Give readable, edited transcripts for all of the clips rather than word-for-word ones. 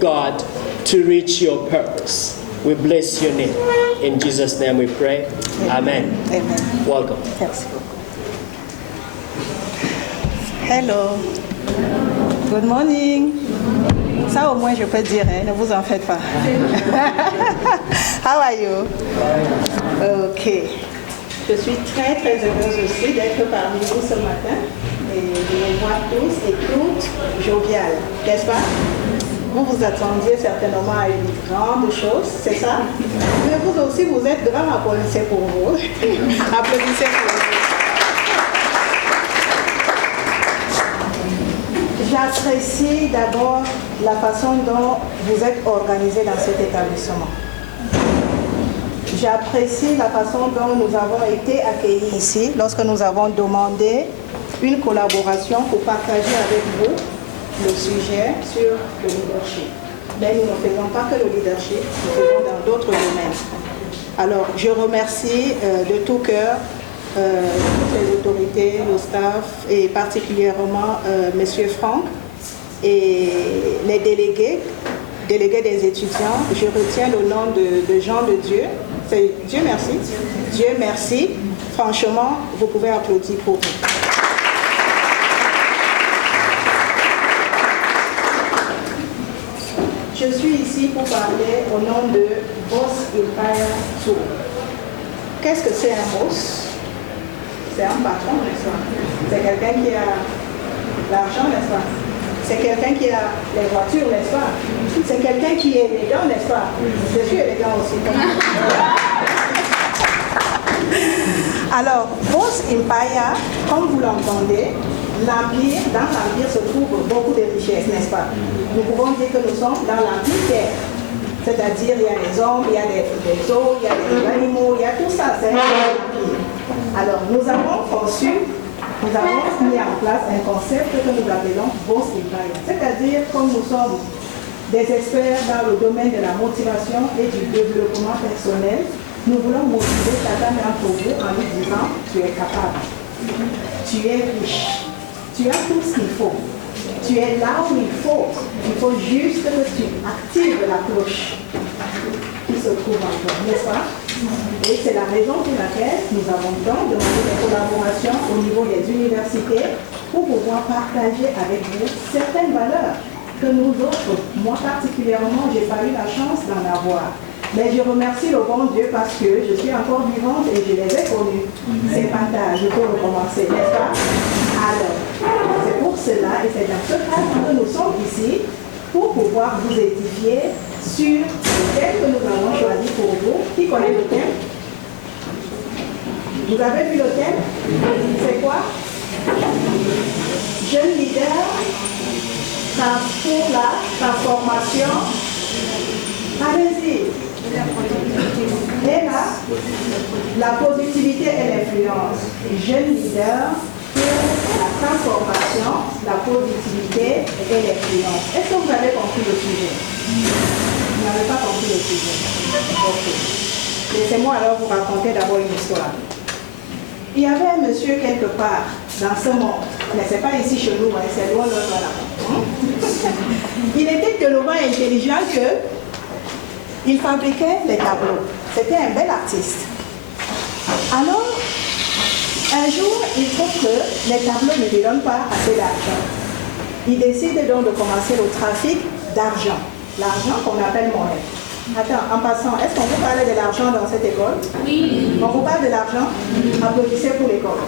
God to reach your purpose. We bless your name. In Jesus' name we pray. Amen. Amen. Welcome. Merci beaucoup. Hello. Good morning. Ça au moins je peux dire, hein? Ne vous en faites pas. How are you? Ok. Je suis très très heureuse aussi d'être parmi vous ce matin et de vous voir tous et toutes joviales, n'est-ce pas? Vous vous attendiez certainement à une grande chose, c'est ça? Mais vous aussi, vous êtes grand, applaudissez pour vous. Applaudissez pour vous. J'apprécie d'abord la façon dont vous êtes organisés dans cet établissement. J'apprécie la façon dont nous avons été accueillis ici lorsque nous avons demandé une collaboration pour partager avec vous le sujet sur le leadership. Mais nous ne faisons pas que le leadership, nous faisons dans d'autres domaines. Alors, je remercie de tout cœur toutes les autorités, le staff et particulièrement M. Franck et les délégués des étudiants. Je retiens le nom de Jean de Dieu. C'est Dieu merci. Dieu merci. Franchement, vous pouvez applaudir pour vous. Je suis ici pour parler au nom de Boss Empire Tour. Qu'est-ce que c'est un boss? C'est un patron, n'est-ce pas? C'est quelqu'un qui a l'argent, n'est-ce pas? C'est quelqu'un qui a les voitures, n'est-ce pas? C'est quelqu'un qui est élégant, n'est-ce pas? Je suis élégant aussi. Alors, Boss Empire, comme vous l'entendez, l'empire, dans l'empire se trouve beaucoup de richesses, n'est-ce pas? Nous pouvons dire que nous sommes dans l'empire terre. C'est-à-dire, il y a les hommes, il y a des eaux, il y a des animaux, il y a tout ça, c'est un empire. Alors, nous avons mis en place un concept que nous appelons Boss Empire. C'est-à-dire, comme nous sommes des experts dans le domaine de la motivation et du développement personnel, nous voulons motiver chacun d'entre vous en lui disant, tu es capable, tu es riche, tu as tout ce qu'il faut, tu es là où il faut juste que tu actives la cloche qui se trouve en toi, n'est-ce pas? Et c'est la raison pour laquelle nous avons donc demandé des collaborations au niveau des universités pour pouvoir partager avec vous certaines valeurs que nous autres, moi particulièrement, je n'ai pas eu la chance d'en avoir. Mais je remercie le bon Dieu parce que je suis encore vivante et je les ai connus. Ces partages, pour recommencer, n'est-ce pas? Alors, c'est pour cela et c'est dans ce cadre que nous sommes ici pour pouvoir vous édifier sur le thème que nous avons choisi pour vous. Qui connaît le thème? Vous avez vu le thème? C'est quoi? Jeune leader pour la transformation. Allez-y. Et là, la positivité et l'influence. Jeune leader pour la transformation, la positivité et l'influence. Est-ce que vous avez compris le sujet? Vous n'avez pas compris le sujet? Ok. Laissez-moi alors vous raconter d'abord une histoire. Il y avait un monsieur quelque part dans ce monde, mais ce n'est pas ici chez nous, hein, c'est loin de là. Il était tellement intelligent qu'il fabriquait les tableaux. C'était un bel artiste. Alors, un jour, il trouve que les tableaux ne lui donnent pas assez d'argent. Il décide donc de commencer le trafic d'argent. L'argent qu'on appelle monnaie. Attends, en passant, est-ce qu'on peut parler de l'argent dans cette école? Oui. On vous parle de l'argent? Applaudissez pour l'école.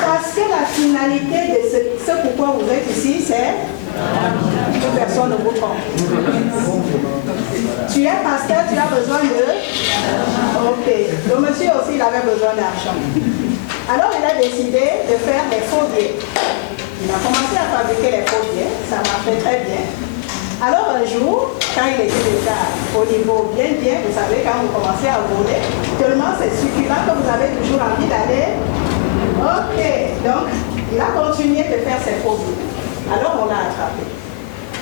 Parce que la finalité de ce pourquoi vous êtes ici, c'est que personne ne vous trompe. Tu es pasteur, tu as besoin de... Ok. Le monsieur aussi, il avait besoin d'argent. Alors, il a décidé de faire des faux billets. Il a commencé à fabriquer les faux billets, ça marchait très bien. Alors un jour, quand il était déjà au niveau bien, vous savez, quand vous commencez à voler, tellement c'est succulent que vous avez toujours envie d'aller. Ok, donc il a continué de faire ses faux billets. Alors on l'a attrapé.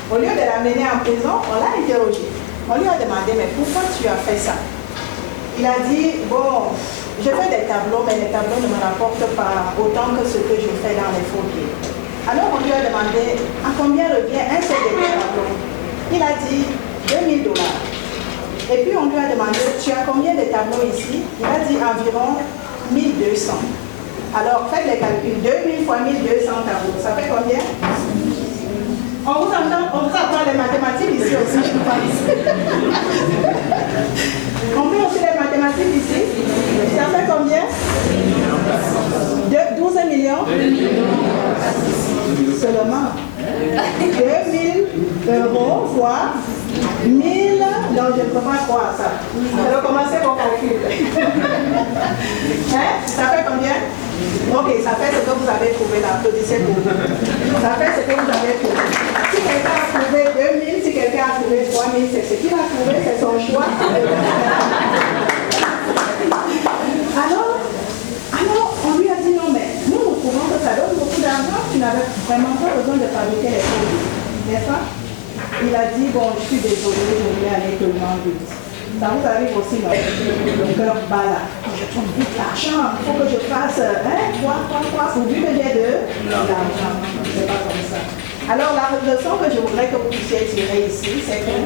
Au lieu de l'amener en prison, on l'a interrogé. On lui a demandé, mais pourquoi tu as fait ça? Il a dit, bon, je fais des tableaux, mais les tableaux ne me rapportent pas autant que ce que je fais dans les faux billets. Alors on lui a demandé à combien revient un seul de mes tableaux. Il a dit $2000. Et puis on lui a demandé, tu as combien de tableaux ici? Il a dit environ 1200. Alors faites les calculs, 2000 fois 1200 tableaux, ça fait combien? On vous apprend les mathématiques ici aussi, je pense. On fait aussi les mathématiques ici. Ça fait combien? 12 millions? Seulement. 2000 € fois 1000. Non, je ne peux pas croire ça. Alors commencez vos calculs. Hein? Ça fait combien? Ok, ça fait ce que vous avez trouvé là. Applaudissez pour vous. Ça fait ce que vous avez trouvé. Si quelqu'un a trouvé 2000, si quelqu'un a trouvé 3000, c'est ce qu'il a trouvé, c'est son choix. Alors, on lui a dit non, mais nous trouvons que ça donne beaucoup d'argent, tu n'avais vraiment pas besoin de fabriquer les produits, n'est-ce pas? Il a dit, bon, je suis désolé, je voulais aller tellement vite. Ça vous arrive aussi, non? Le cœur bat là. Je trouve vite l'argent, il faut que je fasse, quoi, pourvu que j'ai de l'argent. C'est pas comme ça. Alors, la leçon que je voudrais que vous puissiez tirer ici, c'est que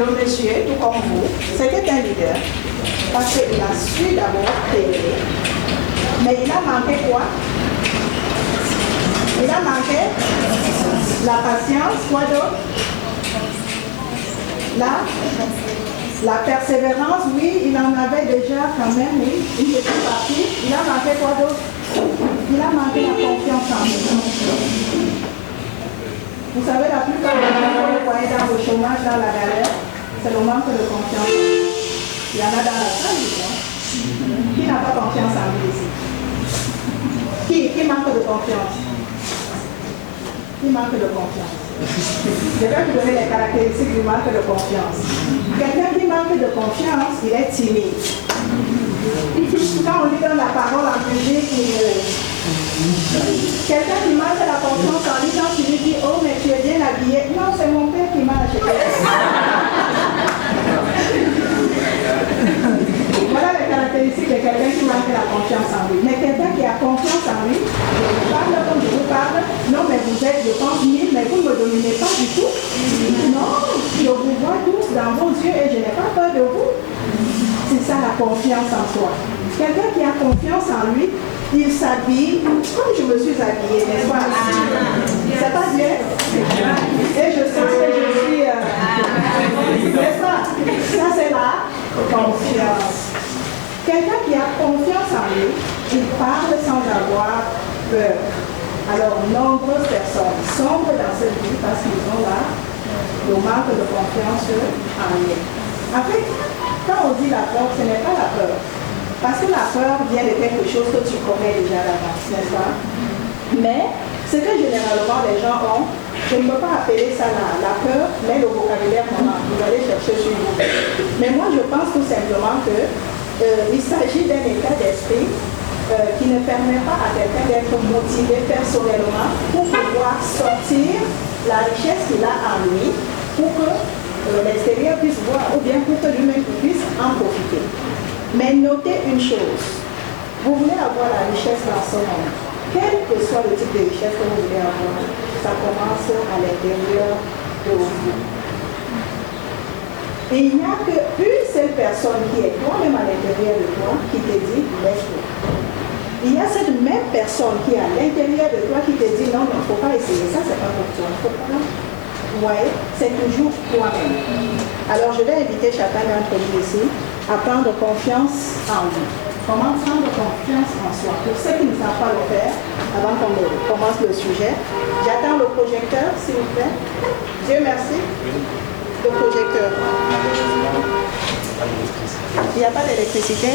le monsieur, tout comme vous, c'était un leader. Parce qu'il a su d'abord créer. Mais il a manqué quoi? Il a manqué la patience, quoi d'autre? La persévérance, oui, il en avait déjà quand même, oui, une petite partie. Il a manqué quoi d'autre? Il a manqué la confiance en lui. Vous savez, la plupart des gens que vous voyez dans le chômage, dans la galère, c'est le manque de confiance en lui. Il y en a dans la salle, qui n'a pas confiance en lui ici? Qui manque de confiance? Qui manque de confiance? Je vais vous donner les caractéristiques du manque de confiance. Quelqu'un qui manque de confiance, il est timide. Quand on lui donne la parole en public, quelqu'un qui manque la confiance en lui, quand tu lui dis, oh, mais tu es bien habillé. Non, c'est mon père qui m'a acheté. Voilà les caractéristiques de quelqu'un qui manque la confiance en lui. Mais quelqu'un qui a confiance en lui, je vous parle comme je vous parle, non mais vous êtes, je pense, 1000, mais vous ne me dominez pas du tout. Non, je vous vois tous dans vos yeux et je n'ai pas peur de vous. C'est ça la confiance en soi. Quelqu'un qui a confiance en lui, il s'habille comme je me suis habillée, n'est-ce pas? C'est pas bien? Et je sens que je suis... n'est-ce pas? Ça c'est la confiance. Quelqu'un qui a confiance en lui, il parle sans avoir peur. Alors, nombreuses personnes sombrent dans cette vie parce qu'ils ont là le manque de confiance en lui. En fait, quand on dit la peur, ce n'est pas la peur. Parce que la peur vient de quelque chose que tu connais déjà d'avance, n'est-ce pas? Mais ce que généralement les gens ont, je ne peux pas appeler ça la peur, mais le vocabulaire moment, vous allez chercher sur vous. Mais moi, je pense tout simplement que il s'agit d'un état d'esprit qui ne permet pas à quelqu'un d'être motivé personnellement pour pouvoir sortir la richesse qu'il a en lui, pour que l'extérieur puisse voir, ou bien pour que lui-même puisse en profiter. Mais notez une chose, vous voulez avoir la richesse dans ce monde, quel que soit le type de richesse que vous voulez avoir, ça commence à l'intérieur de vous. Et il n'y a qu'une seule personne qui est toi-même à l'intérieur de toi qui te dit lève-toi. Il y a cette même personne qui est à l'intérieur de toi qui te dit non, il ne faut pas essayer, ça c'est pas pour toi, il faut pas. Vous voyez, c'est toujours toi-même. Alors je vais inviter chacun d'entre vous ici à prendre confiance en lui. Comment prendre confiance en soi? Pour ceux qui ne savent pas le faire, avant qu'on commence le sujet, j'attends le projecteur, s'il vous plaît. Dieu merci. Le projecteur. Il n'y a pas d'électricité?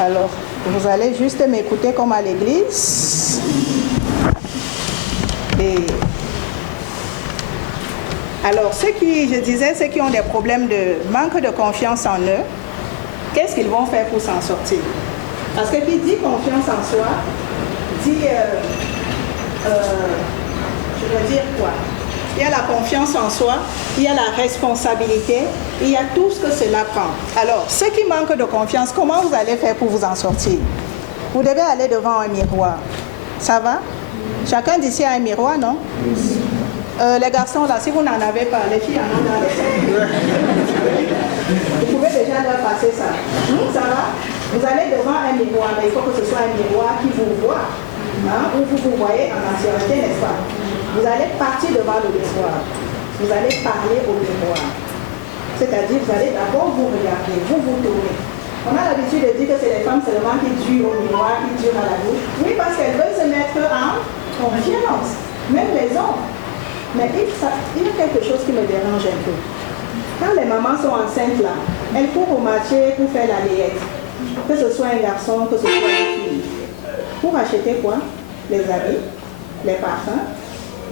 Alors, vous allez juste m'écouter comme à l'église. Et alors, ceux qui ont des problèmes de manque de confiance en eux, qu'est-ce qu'ils vont faire pour s'en sortir? Parce que qui dit confiance en soi, dit, je veux dire quoi? Il y a la confiance en soi, il y a la responsabilité, il y a tout ce que cela prend. Alors, ceux qui manquent de confiance, comment vous allez faire pour vous en sortir? Vous devez aller devant un miroir. Ça va? Chacun d'ici a un miroir, non? Les garçons, là, si vous n'en avez pas, les filles en ont dans les sacs. Vous pouvez déjà leur passer ça. Ça va? Vous allez devant un miroir, mais il faut que ce soit un miroir qui vous voit. Hein, où vous vous voyez en entièreté, n'est-ce pas? Vous allez partir devant le miroir. Vous allez parler au miroir. C'est-à-dire, vous allez d'abord vous regarder, vous vous tournez. On a l'habitude de dire que c'est les femmes seulement qui durent au miroir, qui durent à la bouche. Oui, parce qu'elles veulent se mettre en confiance. Même les hommes. Mais il y a quelque chose qui me dérange un peu. Quand les mamans sont enceintes là, elles courent au marché pour faire la layette. Que ce soit un garçon, que ce soit une fille. Pour acheter quoi? Les habits, les parfums,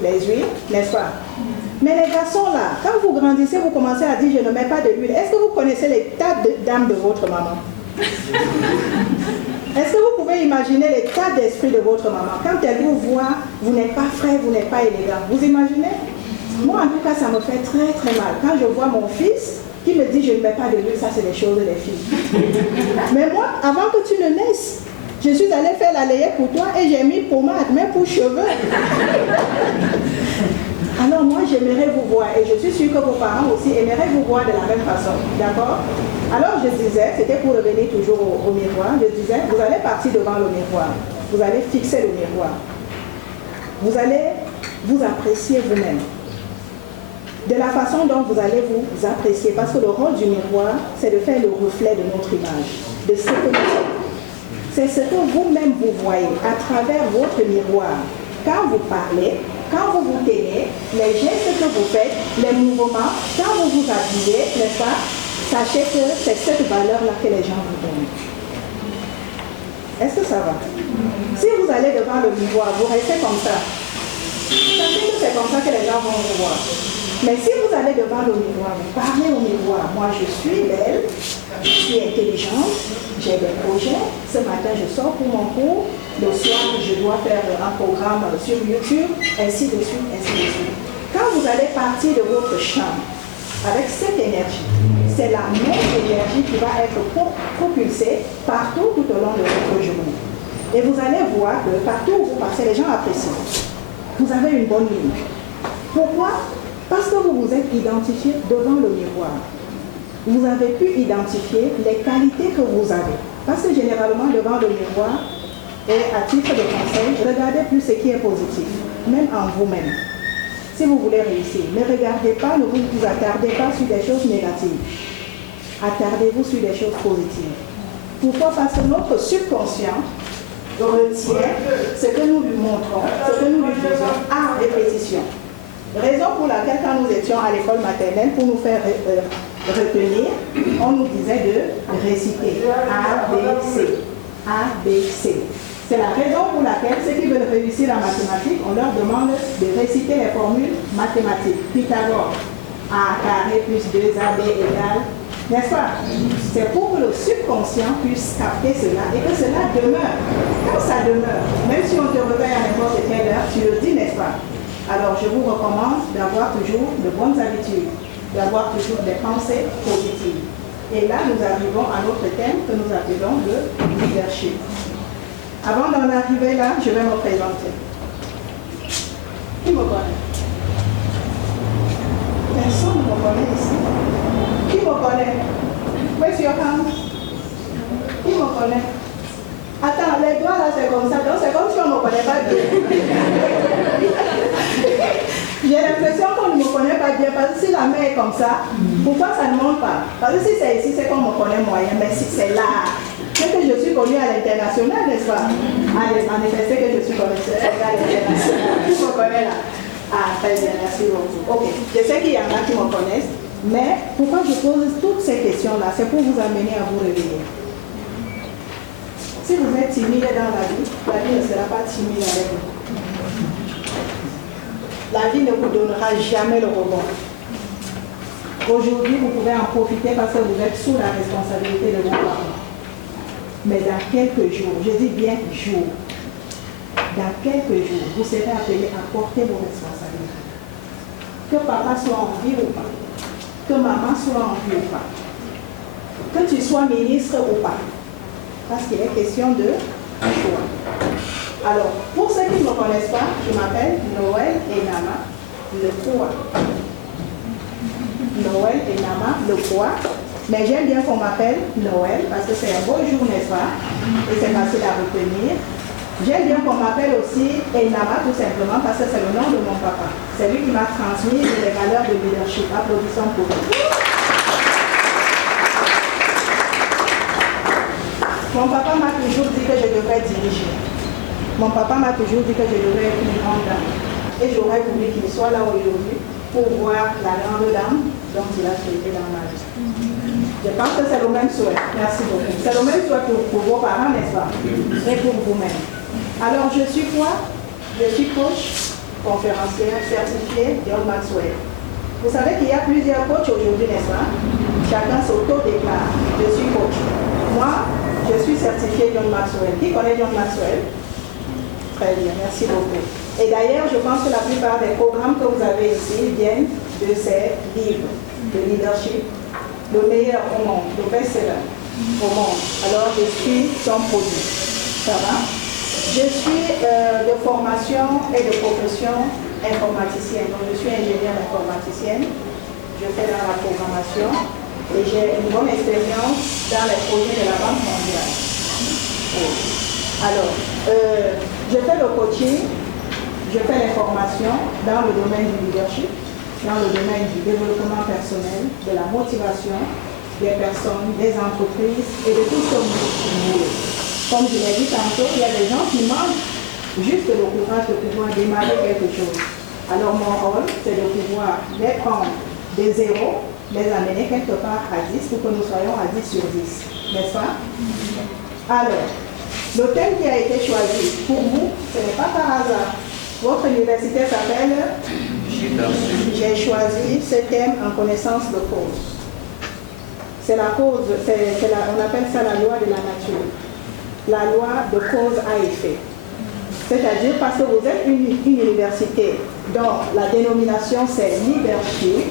les huiles, n'est-ce pas? Mais les garçons là, quand vous grandissez, vous commencez à dire je ne mets pas de l'huile. Est-ce que vous connaissez les tas d'âmes de votre maman? Est-ce que vous pouvez imaginer l'état d'esprit de votre maman? Quand elle vous voit, vous n'êtes pas frais, vous n'êtes pas élégant. Vous imaginez? Moi, en tout cas, ça me fait très très mal. Quand je vois mon fils qui me dit je ne mets pas de l'huile, ça c'est des choses des filles. Mais moi, avant que tu ne naisses, je suis allée faire la layette pour toi et j'ai mis pommade, même pour cheveux. Alors moi, j'aimerais vous voir et je suis sûre que vos parents aussi aimeraient vous voir de la même façon. D'accord? Alors je disais, c'était pour revenir toujours au miroir, je disais, vous allez partir devant le miroir. Vous allez fixer le miroir. Vous allez vous apprécier vous-même. De la façon dont vous allez vous apprécier. Parce que le rôle du miroir, c'est de faire le reflet de notre image. De ce que nous sommes. C'est ce que vous-même vous voyez à travers votre miroir. Quand vous parlez, quand vous vous tenez, les gestes que vous faites, les mouvements, quand vous vous habillez, n'est-ce pas? Sachez que c'est cette valeur-là que les gens vous donnent. Est-ce que ça va? Si vous allez devant le miroir, vous restez comme ça. Sachez que c'est comme ça que les gens vont vous voir. Mais si vous allez devant le miroir, vous parlez au miroir. Moi, je suis belle, je suis intelligente, j'ai des projets. Ce matin, je sors pour mon cours. Le soir, je dois faire un programme sur YouTube, ainsi de suite, ainsi de suite. Quand vous allez partir de votre chambre avec cette énergie, c'est la même énergie qui va être propulsée partout tout au long de votre journée. Et vous allez voir que partout où vous passez, les gens apprécient. Vous avez une bonne ligne. Pourquoi? Parce que vous vous êtes identifié devant le miroir. Vous avez pu identifier les qualités que vous avez. Parce que généralement, devant le miroir, et à titre de conseil, regardez plus ce qui est positif, même en vous-même. Si vous voulez réussir, ne regardez pas, ne vous attardez pas sur des choses négatives. Attardez-vous sur des choses positives. Pourquoi? Parce que notre subconscient retient ce que nous lui montrons, ce que nous lui faisons à répétition. Raison pour laquelle, quand nous étions à l'école maternelle, pour nous faire retenir, on nous disait de réciter A, B, C. A, B, C. C'est la raison pour laquelle ceux qui veulent réussir en mathématiques, on leur demande de réciter les formules mathématiques. Pythagore, A carré plus 2AB égale, n'est-ce pas? C'est pour que le subconscient puisse capter cela et que cela demeure. Quand ça demeure, même si on te réveille à n'importe quelle heure, tu le dis, n'est-ce pas? Alors je vous recommande d'avoir toujours de bonnes habitudes, d'avoir toujours des pensées positives. Et là, nous arrivons à notre thème que nous appelons le leadership. Avant d'en arriver là, je vais me présenter. Qui me connaît? Personne ne me connaît ici. Qui me connaît? Where's your hand? Qui me connaît? Attends, les doigts là, c'est comme ça. Donc, c'est comme si on ne me connaît pas bien. J'ai l'impression qu'on ne me connaît pas bien. Parce que si la main est comme ça, pourquoi ça ne monte pas? Parce que si c'est ici, c'est qu'on me connaît moyen. Mais si c'est là, c'est que je suis connue à l'international, n'est-ce pas? Allez, manifestez que je suis connue à l'international. Qui me connaît là? Ah, très bien, merci beaucoup. Ok, je sais qu'il y en a qui me connaissent, mais pourquoi je pose toutes ces questions-là? C'est pour vous amener à vous réveiller. Si vous êtes timide dans la vie ne sera pas timide avec vous. La vie ne vous donnera jamais le rebond. Aujourd'hui, vous pouvez en profiter parce que vous êtes sous la responsabilité de vos parents. Mais dans quelques jours, je dis bien jours, dans quelques jours, vous serez appelés à porter vos responsabilités. Que papa soit en vie ou pas, que maman soit en vie ou pas, que tu sois ministre ou pas. Parce qu'il est question de choix. Alors, pour ceux qui ne me connaissent pas, je m'appelle Noël Enama Lekoua. Noël Enama Lekoua. Mais j'aime bien qu'on m'appelle Noël parce que c'est un beau jour, n'est-ce pas? Et c'est facile à retenir. J'aime bien qu'on m'appelle aussi Enama tout simplement parce que c'est le nom de mon papa. C'est lui qui m'a transmis les valeurs de leadership. Applaudissons pour lui. Mon papa m'a toujours dit que je devrais diriger. Mon papa m'a toujours dit que je devrais être une grande dame. Et j'aurais voulu qu'il soit là aujourd'hui pour voir la grande dame dont il a souhaité dans ma vie. Je pense que c'est le même souhait. Merci beaucoup. C'est le même souhait pour vos parents, n'est-ce pas? Et pour vous-même. Alors, je suis quoi? Je suis coach, conférencière, certifiée, John Maxwell. Vous savez qu'il y a plusieurs coachs aujourd'hui, n'est-ce pas? Chacun s'auto-déclare. Je suis coach. Moi, je suis certifiée John Maxwell. Qui connaît John Maxwell? Très bien, merci beaucoup. Et d'ailleurs, je pense que la plupart des programmes que vous avez ici viennent de ces livres de leadership. Le meilleur au monde, le best-seller au monde. Alors, je suis son produit. Ça va? Je suis de formation et de profession informaticienne. Donc, je suis ingénieure informaticienne. Je fais dans la programmation et j'ai une bonne expérience dans les projets de la Banque mondiale. Alors, je fais le coaching, je fais les formations dans le domaine du leadership, dans le domaine du développement personnel, de la motivation des personnes, des entreprises et de tout ce que vous voulez. Comme je l'ai dit tantôt, il y a des gens qui manquent juste le courage de pouvoir démarrer quelque chose. Alors mon rôle, c'est de pouvoir les prendre des zéros, les amener quelque part à 10 pour que nous soyons à 10 sur 10. N'est-ce pas? Alors, le thème qui a été choisi pour vous, ce n'est pas par hasard. Votre université s'appelle... J'ai choisi ce thème en connaissance de cause. C'est la cause, on appelle ça la loi de la nature. La loi de cause à effet. C'est-à-dire parce que vous êtes une université dont la dénomination c'est leadership.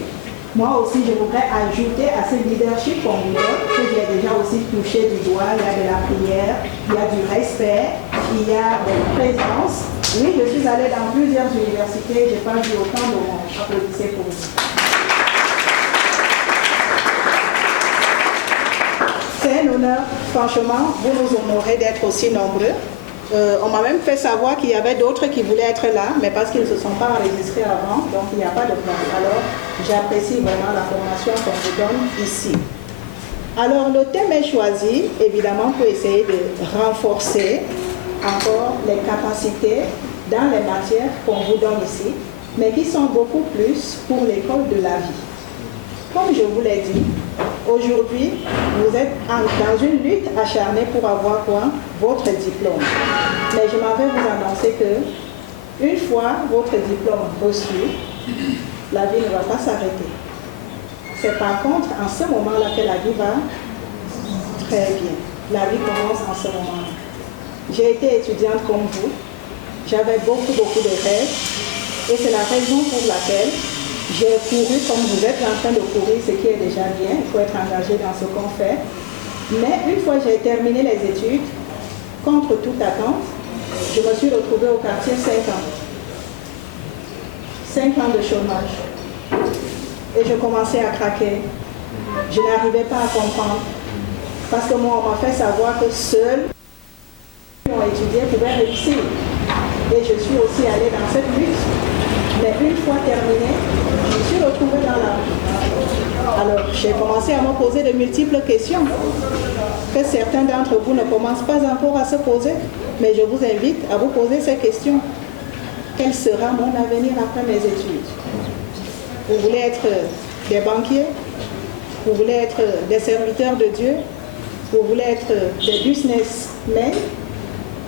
Moi aussi, je voudrais ajouter à ce leadership qu'on vous donne, que j'ai déjà aussi touché du doigt, il y a de la prière, il y a du respect, il y a de la présence. Oui, je suis allée dans plusieurs universités, je n'ai pas vu autant de monde. Applaudissez pour vous. C'est un honneur, franchement, vous nous honorez d'être aussi nombreux. On m'a même fait savoir qu'il y avait d'autres qui voulaient être là, mais parce qu'ils ne se sont pas enregistrés avant, donc il n'y a pas de place. Alors, j'apprécie vraiment la formation qu'on vous donne ici. Alors, le thème est choisi, évidemment, pour essayer de renforcer encore les capacités dans les matières qu'on vous donne ici, mais qui sont beaucoup plus pour l'école de la vie. Comme je vous l'ai dit, aujourd'hui, vous êtes dans une lutte acharnée pour avoir quoi? Votre diplôme. Mais je m'en vais vous annoncer que, une fois votre diplôme reçu, la vie ne va pas s'arrêter. C'est par contre en ce moment-là que la vie va très bien. La vie commence en ce moment-là. J'ai été étudiante comme vous. J'avais beaucoup de rêves. Et c'est la raison pour laquelle j'ai couru comme vous êtes en train de courir, ce qui est déjà bien. Il faut être engagé dans ce qu'on fait. Mais une fois que j'ai terminé les études, contre toute attente, je me suis retrouvée au quartier 5 ans. 5 ans de chômage. Et je commençais à craquer. Je n'arrivais pas à comprendre. Parce que moi, on m'a fait savoir que seuls qui ont étudié pouvaient réussir. Et je suis aussi allée dans cette lutte. Mais une fois terminée, je me suis retrouvée dans la rue. Alors, j'ai commencé à me poser de multiples questions que certains d'entre vous ne commencent pas encore à se poser. Mais je vous invite à vous poser ces questions. Quel sera mon avenir après mes études? Vous voulez être des banquiers? Vous voulez être des serviteurs de Dieu? Vous voulez être des businessmen?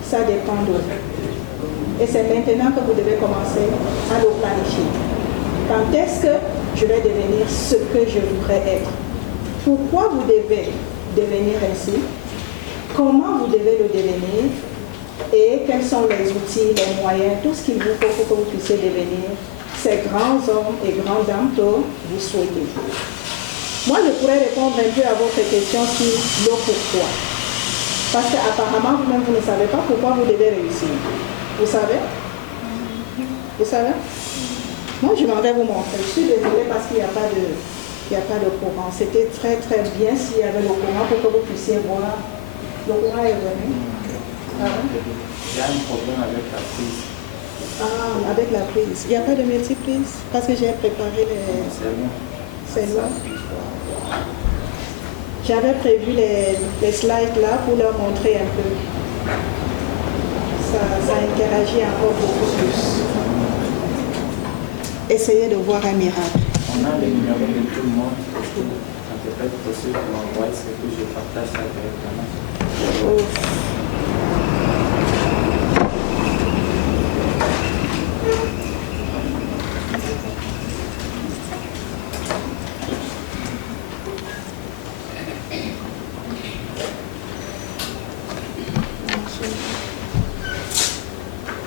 Ça dépend de vous. Et c'est maintenant que vous devez commencer à le planifier. Quand est-ce que je vais devenir ce que je voudrais être? Pourquoi vous devez devenir ainsi? Comment vous devez le devenir? Et quels sont les outils, les moyens, tout ce qu'il vous faut pour que vous puissiez devenir ces grands hommes et grandes dames que vous souhaitez. Moi, je pourrais répondre un peu à votre question sur le pourquoi. Parce qu'apparemment, vous-même, vous ne savez pas pourquoi vous devez réussir. Vous savez? Vous savez? Moi, je m'en vais vous montrer. Je suis désolée parce qu'il n'y a pas de courant. C'était très très bien s'il y avait le courant pour que vous puissiez voir. Le courant est venu. Ah, Il y a un problème avec la prise. ah, avec la prise. Il n'y a pas de multiprise parce que j'ai préparé les... C'est bon. C'est loin. J'avais prévu les slides là pour leur montrer un peu. Ça interagit encore beaucoup plus. Essayez de voir un miracle. On a les numéros de tout le monde. Ça peut être possible de m'envoyer ce que je partage ça directement. Ouf.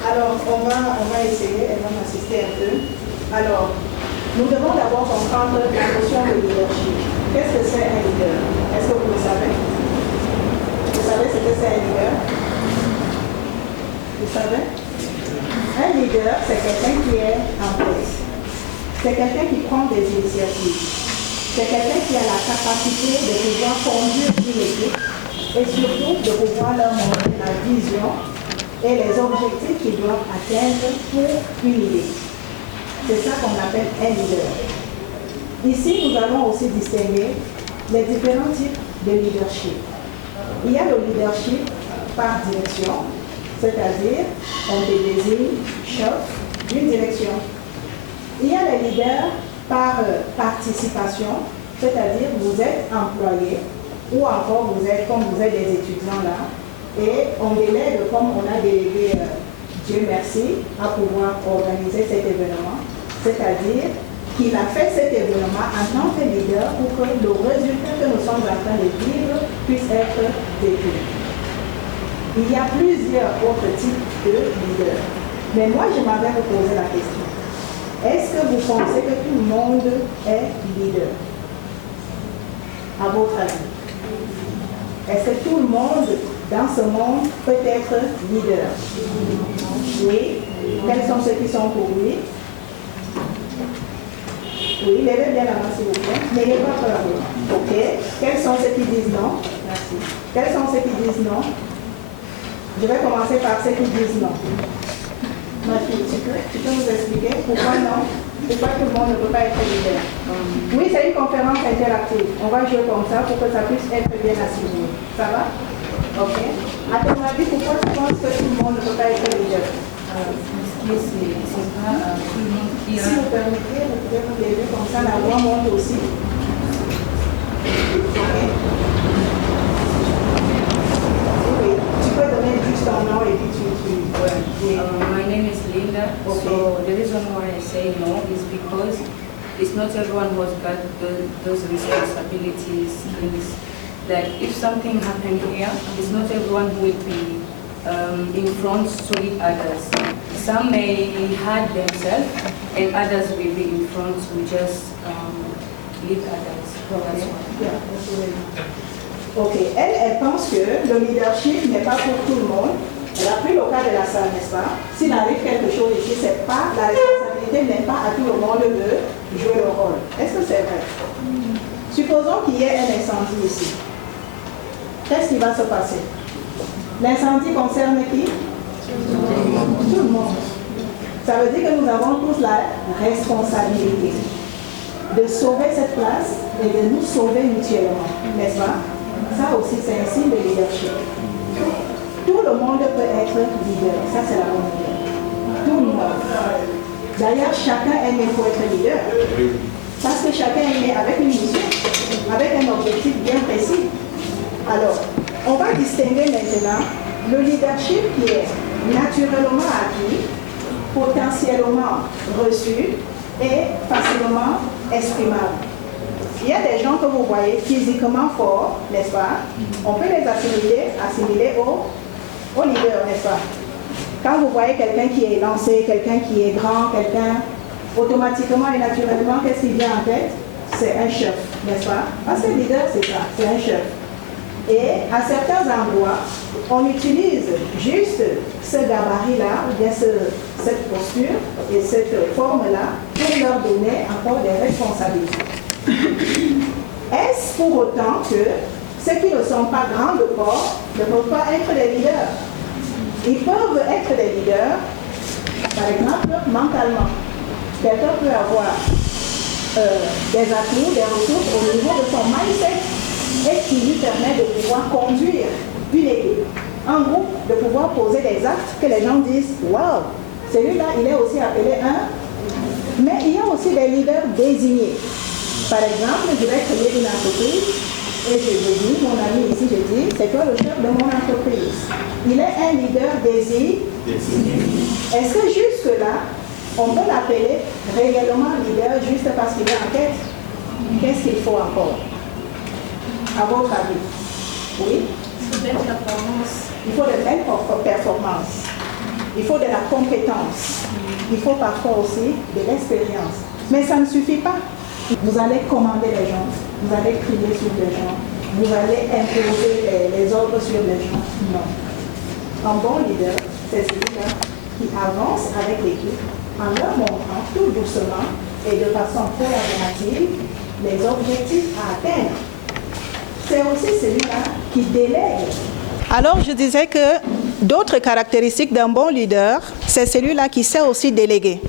Alors, on va essayer, elle va m'assister un peu. Alors, nous devons d'abord comprendre la notion de leadership. Qu'est-ce que c'est un leader? Est-ce que vous le savez? Vous savez ce que c'est un leader? Vous savez? Un leader, c'est quelqu'un qui est en place. C'est quelqu'un qui prend des initiatives. C'est quelqu'un qui a la capacité de pouvoir conduire une équipe et surtout de pouvoir leur montrer la vision et les objectifs qu'ils doivent atteindre pour une idée. C'est ça qu'on appelle un leader. Ici, nous allons aussi distinguer les différents types de leadership. Il y a le leadership par direction, c'est-à-dire on te désigne chef d'une direction. Il y a les leaders par participation, c'est-à-dire vous êtes employé ou encore vous êtes comme vous êtes des étudiants là. Et on délègue, comme on a délégué, Dieu merci, à pouvoir organiser cet événement. C'est-à-dire qu'il a fait cet événement en tant que leader pour que le résultat que nous sommes en train de vivre puisse être vécu. Il y a plusieurs autres types de leaders. Mais moi, je m'avais posé la question. Est-ce que vous pensez que tout le monde est leader? À votre avis? Est-ce que tout le monde dans ce monde peut être leader? Oui. Quels sont ceux qui sont pour lui? Oui, levez bien la main s'il vous plaît. N'ayez pas peur. Ok. Quels sont ceux qui disent non? Merci. Quels sont ceux qui disent non? Je vais commencer par ceux qui disent non. Ma fille, tu peux nous expliquer pourquoi non? Pourquoi tout le monde ne peut pas être leader? Oui, c'est une conférence interactive. On va jouer comme ça pour que ça puisse être bien assimilé. Ça va? Ok. À ton avis, pourquoi tu penses que tout le monde ne peut pas être leader? C'est pas tout le monde qui a... Si vous permettez, vous pouvez vous lever comme ça, la voix monte aussi. Ok. Oui, tu peux donner juste ton nom et puis tu oui. My name is Linda. Okay. So the reason why I say no is because it's not everyone who has got those responsibilities. Like if something happened here, it's not everyone who will be in front to lead others. Some may hide themselves and others will be in front to just lead others. That's why. Yeah, that's right. Ok, elle pense que le leadership n'est pas pour tout le monde. Elle a pris le cas de la salle, n'est-ce pas? S'il arrive quelque chose ici, c'est pas la responsabilité n'est pas à tout le monde de jouer le rôle. Est-ce que c'est vrai? Supposons qu'il y ait un incendie ici. Qu'est-ce qui va se passer? L'incendie concerne qui? Tout le monde. Ça veut dire que nous avons tous la responsabilité de sauver cette place et de nous sauver mutuellement, n'est-ce pas? Ça aussi, c'est un signe de leadership. Tout le monde peut être leader. Ça, c'est la bonne nouvelle. Tout le monde. D'ailleurs, chacun est né pour être leader. Parce que chacun est né avec une mission, avec un objectif bien précis. Alors, on va distinguer maintenant le leadership qui est naturellement acquis, potentiellement reçu et facilement exprimable. Il y a des gens que vous voyez physiquement forts, n'est-ce pas? On peut les assimiler au leader, n'est-ce pas? Quand vous voyez quelqu'un qui est lancé, quelqu'un qui est grand, quelqu'un, automatiquement et naturellement, qu'est-ce qui vient en tête? C'est un chef, n'est-ce pas? Parce que leader, c'est ça, c'est un chef. Et à certains endroits, on utilise juste ce gabarit-là, ou bien cette posture et cette forme-là pour leur donner encore des responsabilités. Est-ce pour autant que ceux qui ne sont pas grands de corps ne peuvent pas être des leaders? Ils peuvent être des leaders, par exemple, mentalement. Quelqu'un peut avoir des atouts, des ressources au niveau de son mindset et qui lui permet de pouvoir conduire une équipe, un groupe, de pouvoir poser des actes que les gens disent « Waouh, celui-là, il est aussi appelé un... » Mais il y a aussi des leaders désignés. Par exemple, je vais créer une entreprise et je dis, mon ami ici, je dis, c'est toi le chef de mon entreprise. Il est un leader désigné. Est-ce que jusque-là, on peut l'appeler réellement leader juste parce qu'il est en tête? Qu'est-ce qu'il faut encore? À votre avis? Oui? Il faut de la performance. Il faut de belles performances. Il faut de la compétence. Il faut parfois aussi de l'expérience. Mais ça ne suffit pas. Vous allez commander les gens, vous allez crier sur les gens, vous allez imposer les ordres sur les gens. Non. Un bon leader, c'est celui-là qui avance avec l'équipe en leur montrant tout doucement et de façon collaborative les objectifs à atteindre. C'est aussi celui-là qui délègue. Alors je disais que d'autres caractéristiques d'un bon leader, c'est celui-là qui sait aussi déléguer.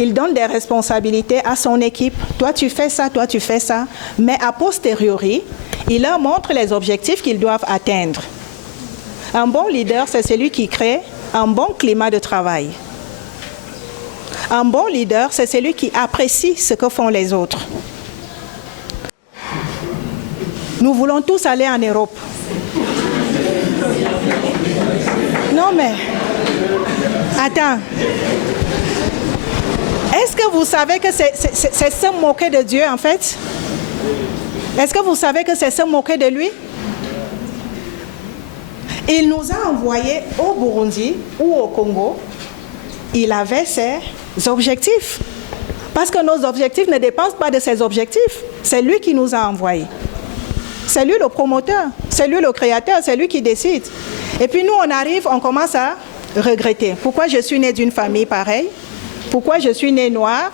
Il donne des responsabilités à son équipe. Toi, tu fais ça, toi, tu fais ça. Mais a posteriori, il leur montre les objectifs qu'ils doivent atteindre. Un bon leader, c'est celui qui crée un bon climat de travail. Un bon leader, c'est celui qui apprécie ce que font les autres. Nous voulons tous aller en Europe. Non, mais... Attends. Est-ce que vous savez que c'est se moquer de Dieu, en fait? Est-ce que vous savez que c'est se moquer de lui? Il nous a envoyés au Burundi ou au Congo. Il avait ses objectifs. Parce que nos objectifs ne dépendent pas de ses objectifs. C'est lui qui nous a envoyés. C'est lui le promoteur, c'est lui le créateur, c'est lui qui décide. Et puis nous, on arrive, on commence à regretter. Pourquoi je suis né d'une famille pareille? Pourquoi je suis né noir?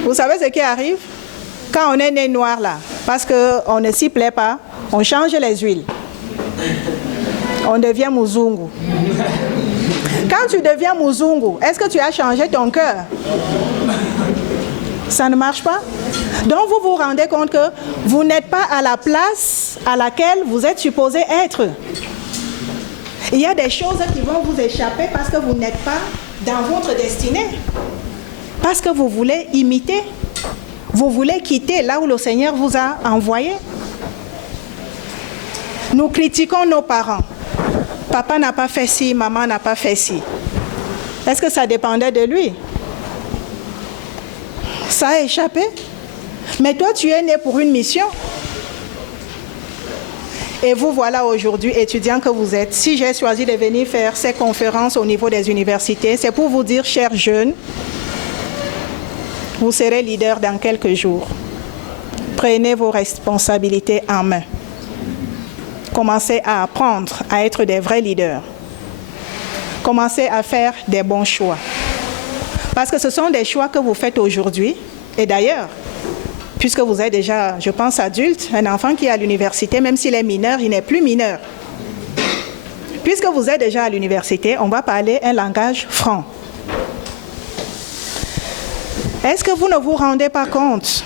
Vous savez ce qui arrive? Quand on est né noir là, parce qu'on ne s'y plaît pas, on change les huiles. On devient Muzungu. Quand tu deviens Muzungu, est-ce que tu as changé ton cœur? Ça ne marche pas. Donc vous vous rendez compte que vous n'êtes pas à la place à laquelle vous êtes supposé être. Il y a des choses qui vont vous échapper parce que vous n'êtes pas dans votre destinée. Parce que vous voulez imiter. Vous voulez quitter là où le Seigneur vous a envoyé. Nous critiquons nos parents. Papa n'a pas fait ci, maman n'a pas fait ci. Est-ce que ça dépendait de lui? Ça a échappé. Mais toi, tu es né pour une mission. Et vous voilà aujourd'hui, étudiants que vous êtes. Si j'ai choisi de venir faire ces conférences au niveau des universités, c'est pour vous dire, chers jeunes, vous serez leaders dans quelques jours. Prenez vos responsabilités en main. Commencez à apprendre à être des vrais leaders. Commencez à faire des bons choix. Parce que ce sont des choix que vous faites aujourd'hui. Et d'ailleurs, puisque vous êtes déjà, je pense, adulte, un enfant qui est à l'université, même s'il est mineur, il n'est plus mineur. Puisque vous êtes déjà à l'université, on va parler un langage franc. Est-ce que vous ne vous rendez pas compte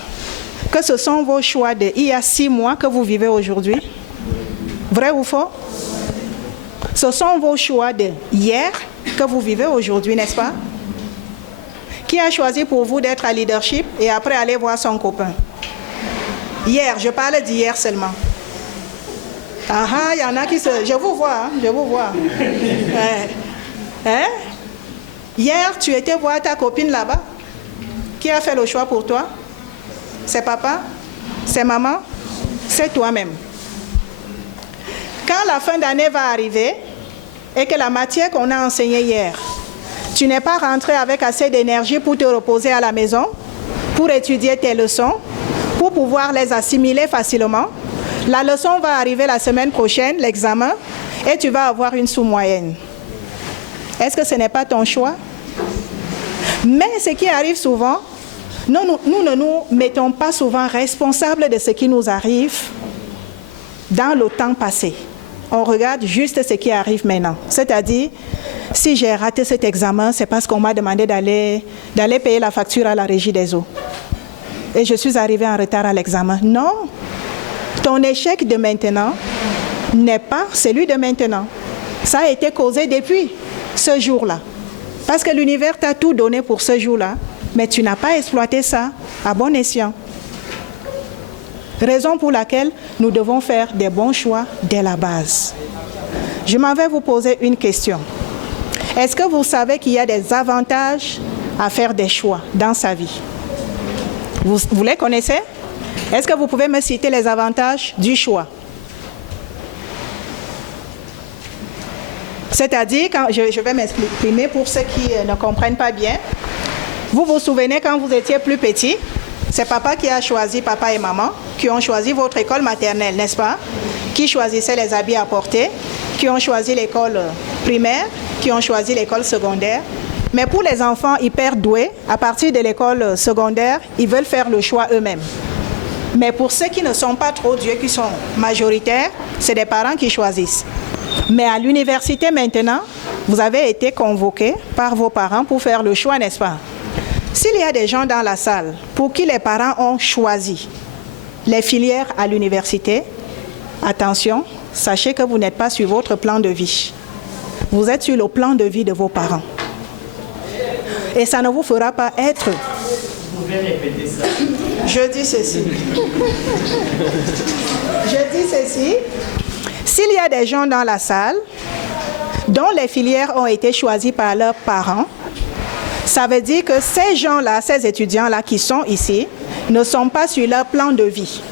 que ce sont vos choix d'il y a 6 mois que vous vivez aujourd'hui? Vrai ou faux? Ce sont vos choix de hier que vous vivez aujourd'hui, n'est-ce pas? Qui a choisi pour vous d'être à leadership et après aller voir son copain? Hier, je parle d'hier seulement. Ah ah, il y en a qui se... Je vous vois, hein, je vous vois. Hein? Hier, tu étais voir ta copine là-bas. Qui a fait le choix pour toi? C'est papa? C'est maman? C'est toi-même. Quand la fin d'année va arriver et que la matière qu'on a enseignée hier, tu n'es pas rentré avec assez d'énergie pour te reposer à la maison, pour étudier tes leçons, pour pouvoir les assimiler facilement. La leçon va arriver la semaine prochaine, l'examen, et tu vas avoir une sous-moyenne. Est-ce que ce n'est pas ton choix? Mais ce qui arrive souvent, nous ne nous mettons pas souvent responsables de ce qui nous arrive dans le temps passé. On regarde juste ce qui arrive maintenant. C'est-à-dire, si j'ai raté cet examen, c'est parce qu'on m'a demandé d'aller payer la facture à la régie des eaux. Et je suis arrivée en retard à l'examen. Non, ton échec de maintenant n'est pas celui de maintenant. Ça a été causé depuis ce jour-là. Parce que l'univers t'a tout donné pour ce jour-là, mais tu n'as pas exploité ça à bon escient. Raison pour laquelle nous devons faire des bons choix dès la base. Je m'en vais vous poser une question. Est-ce que vous savez qu'il y a des avantages à faire des choix dans sa vie? Vous les connaissez? Est-ce que vous pouvez me citer les avantages du choix? C'est-à-dire, quand je vais m'exprimer pour ceux qui ne comprennent pas bien. Vous vous souvenez quand vous étiez plus petit, c'est papa qui a choisi, papa et maman, qui ont choisi votre école maternelle, n'est-ce pas? Qui choisissaient les habits à porter, qui ont choisi l'école primaire, qui ont choisi l'école secondaire. Mais pour les enfants hyper doués, à partir de l'école secondaire, ils veulent faire le choix eux-mêmes. Mais pour ceux qui ne sont pas trop doués, qui sont majoritaires, c'est des parents qui choisissent. Mais à l'université maintenant, vous avez été convoqués par vos parents pour faire le choix, n'est-ce pas? S'il y a des gens dans la salle pour qui les parents ont choisi les filières à l'université, attention, sachez que vous n'êtes pas sur votre plan de vie. Vous êtes sur le plan de vie de vos parents. Et ça ne vous fera pas être. Vous pouvez répéter ça. Je dis ceci. S'il y a des gens dans la salle dont les filières ont été choisies par leurs parents, ça veut dire que ces gens-là, ces étudiants-là qui sont ici, ne sont pas sur leur plan de vie.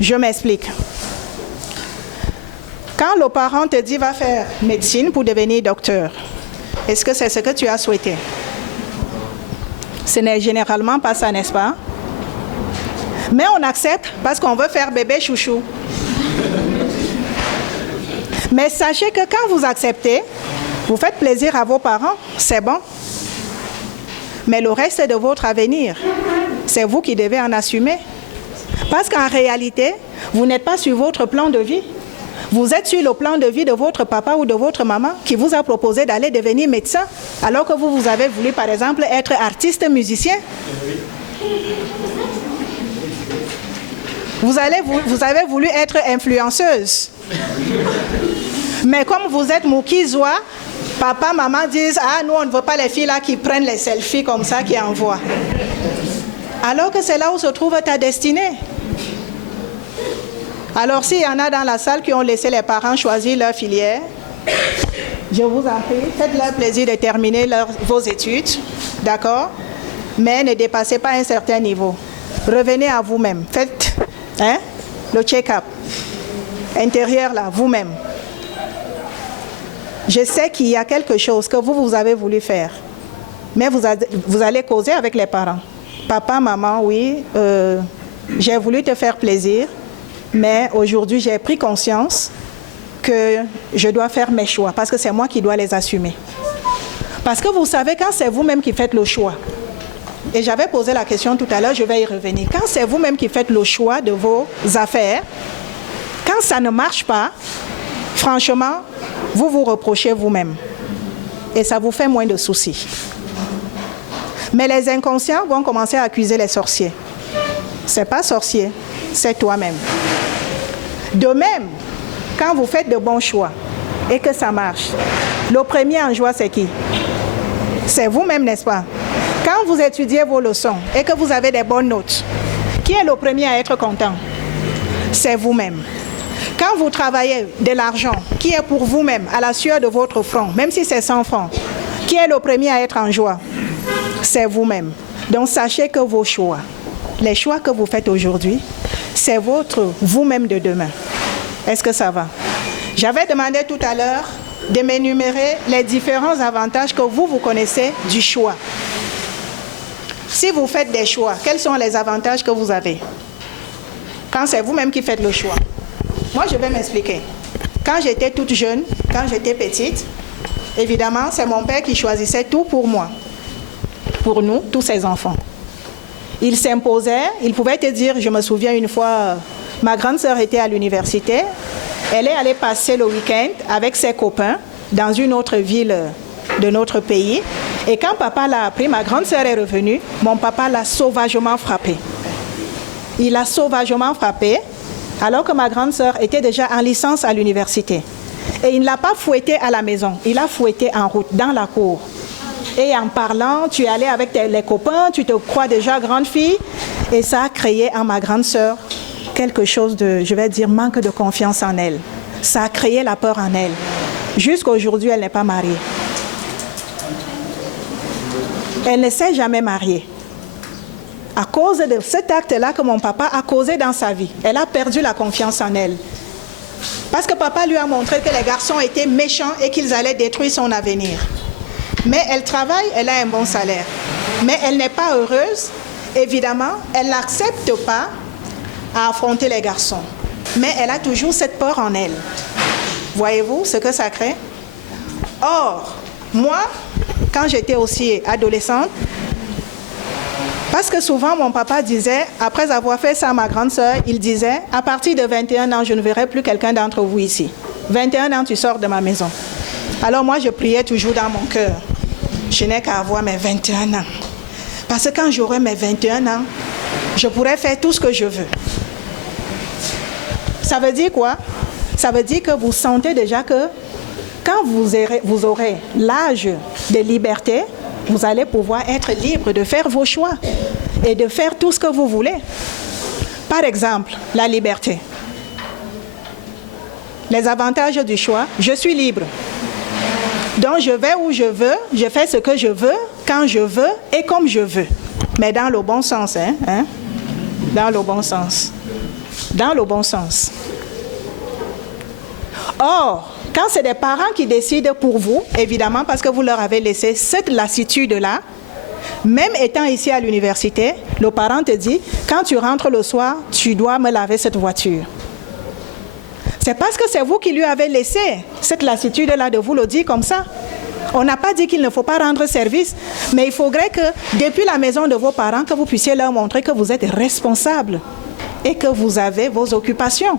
Je m'explique. Quand le parent te dit va faire médecine pour devenir docteur, est-ce que c'est ce que tu as souhaité? Ce n'est généralement pas ça, n'est-ce pas? Mais on accepte parce qu'on veut faire bébé chouchou. Mais sachez que quand vous acceptez, vous faites plaisir à vos parents, c'est bon. Mais le reste de votre avenir, c'est vous qui devez en assumer. Parce qu'en réalité, vous n'êtes pas sur votre plan de vie. Vous êtes sur le plan de vie de votre papa ou de votre maman qui vous a proposé d'aller devenir médecin, alors que vous avez voulu, par exemple, être artiste musicien. Vous avez voulu être influenceuse. Mais comme vous êtes Moukizoua, papa, maman disent « Ah, nous, on ne veut pas les filles là qui prennent les selfies comme ça, qui envoient. » Alors que c'est là où se trouve ta destinée. Alors, s'il y en a dans la salle qui ont laissé les parents choisir leur filière, je vous en prie, faites-leur plaisir de terminer vos études, d'accord? Mais ne dépassez pas un certain niveau. Revenez à vous-même. Faites le check-up intérieur là, vous-même. Je sais qu'il y a quelque chose que vous avez voulu faire, mais vous allez causer avec les parents. Papa, maman, oui, j'ai voulu te faire plaisir, mais aujourd'hui j'ai pris conscience que je dois faire mes choix parce que c'est moi qui dois les assumer. Parce que vous savez, quand c'est vous-même qui faites le choix, et j'avais posé la question tout à l'heure, je vais y revenir, quand c'est vous-même qui faites le choix de vos affaires, quand ça ne marche pas, franchement, vous vous reprochez vous-même et ça vous fait moins de soucis. Mais les inconscients vont commencer à accuser les sorciers. C'est pas sorcier, c'est toi-même. De même, quand vous faites de bons choix et que ça marche, le premier en joie, c'est qui? C'est vous-même, n'est-ce pas? Quand vous étudiez vos leçons et que vous avez des bonnes notes, qui est le premier à être content? C'est vous-même. Quand vous travaillez de l'argent qui est pour vous-même, à la sueur de votre front, même si c'est 100 francs, qui est le premier à être en joie? C'est vous-même. Donc sachez que vos choix, les choix que vous faites aujourd'hui, c'est votre vous-même de demain. Est-ce que ça va? J'avais demandé tout à l'heure de m'énumérer les différents avantages que vous connaissez du choix. si vous faites des choix, quels sont les avantages que vous avez? Quand c'est vous-même qui faites le choix. Moi, je vais m'expliquer. Quand j'étais toute jeune, quand j'étais petite, évidemment, c'est mon père qui choisissait tout pour moi. Pour nous, tous ses enfants. Il s'imposait, il pouvait te dire, je me souviens une fois, ma grande sœur était à l'université, elle est allée passer le week-end avec ses copains dans une autre ville de notre pays. Et quand papa l'a appris, ma grande sœur est revenue, mon papa l'a sauvagement frappée. Il l'a sauvagement frappée, alors que ma grande sœur était déjà en licence à l'université. Et il ne l'a pas fouettée à la maison, il l'a fouettée en route, dans la cour. Et en parlant, tu es allé avec les copains, tu te crois déjà grande fille. Et ça a créé en ma grande sœur quelque chose de, je vais dire, manque de confiance en elle. Ça a créé la peur en elle. Jusqu'à aujourd'hui, elle n'est pas mariée. Elle ne s'est jamais mariée. À cause de cet acte-là que mon papa a causé dans sa vie, elle a perdu la confiance en elle. Parce que papa lui a montré que les garçons étaient méchants et qu'ils allaient détruire son avenir. Mais elle travaille, elle a un bon salaire. Mais elle n'est pas heureuse. Évidemment, elle n'accepte pas à affronter les garçons. Mais elle a toujours cette peur en elle. Voyez-vous ce que ça crée? Or, moi, quand j'étais aussi adolescente, parce que souvent mon papa disait, après avoir fait ça à ma grande sœur, il disait, à partir de 21 ans, je ne verrai plus quelqu'un d'entre vous ici. 21 ans, tu sors de ma maison. Alors moi, je priais toujours dans mon cœur. Je n'ai qu'à avoir mes 21 ans. Parce que quand j'aurai mes 21 ans, je pourrai faire tout ce que je veux. Ça veut dire quoi? Ça veut dire que vous sentez déjà que quand vous aurez l'âge de liberté, vous allez pouvoir être libre de faire vos choix et de faire tout ce que vous voulez. Par exemple, la liberté. Les avantages du choix, je suis libre. Donc je vais où je veux, je fais ce que je veux, quand je veux et comme je veux. Mais dans le bon sens, hein? Dans le bon sens. Dans le bon sens. Or, quand c'est des parents qui décident pour vous, évidemment, parce que vous leur avez laissé cette lassitude-là, même étant ici à l'université, le parent te dit, quand tu rentres le soir, tu dois me laver cette voiture. C'est parce que c'est vous qui lui avez laissé cette lassitude-là de vous le dire comme ça. On n'a pas dit qu'il ne faut pas rendre service, mais il faudrait que, depuis la maison de vos parents, que vous puissiez leur montrer que vous êtes responsable et que vous avez vos occupations.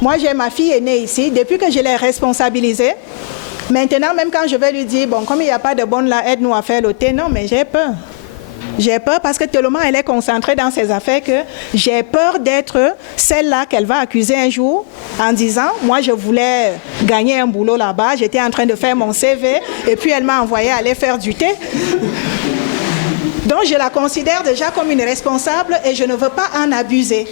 Moi, j'ai ma fille aînée ici. Depuis que je l'ai responsabilisée, maintenant, même quand je vais lui dire, bon, comme il n'y a pas de bonne là, aide-nous à faire le thé, non, mais j'ai peur. J'ai peur parce que tellement elle est concentrée dans ses affaires que j'ai peur d'être celle-là qu'elle va accuser un jour en disant, moi, je voulais gagner un boulot là-bas, j'étais en train de faire mon CV et puis elle m'a envoyé aller faire du thé. Donc, je la considère déjà comme une responsable et je ne veux pas en abuser.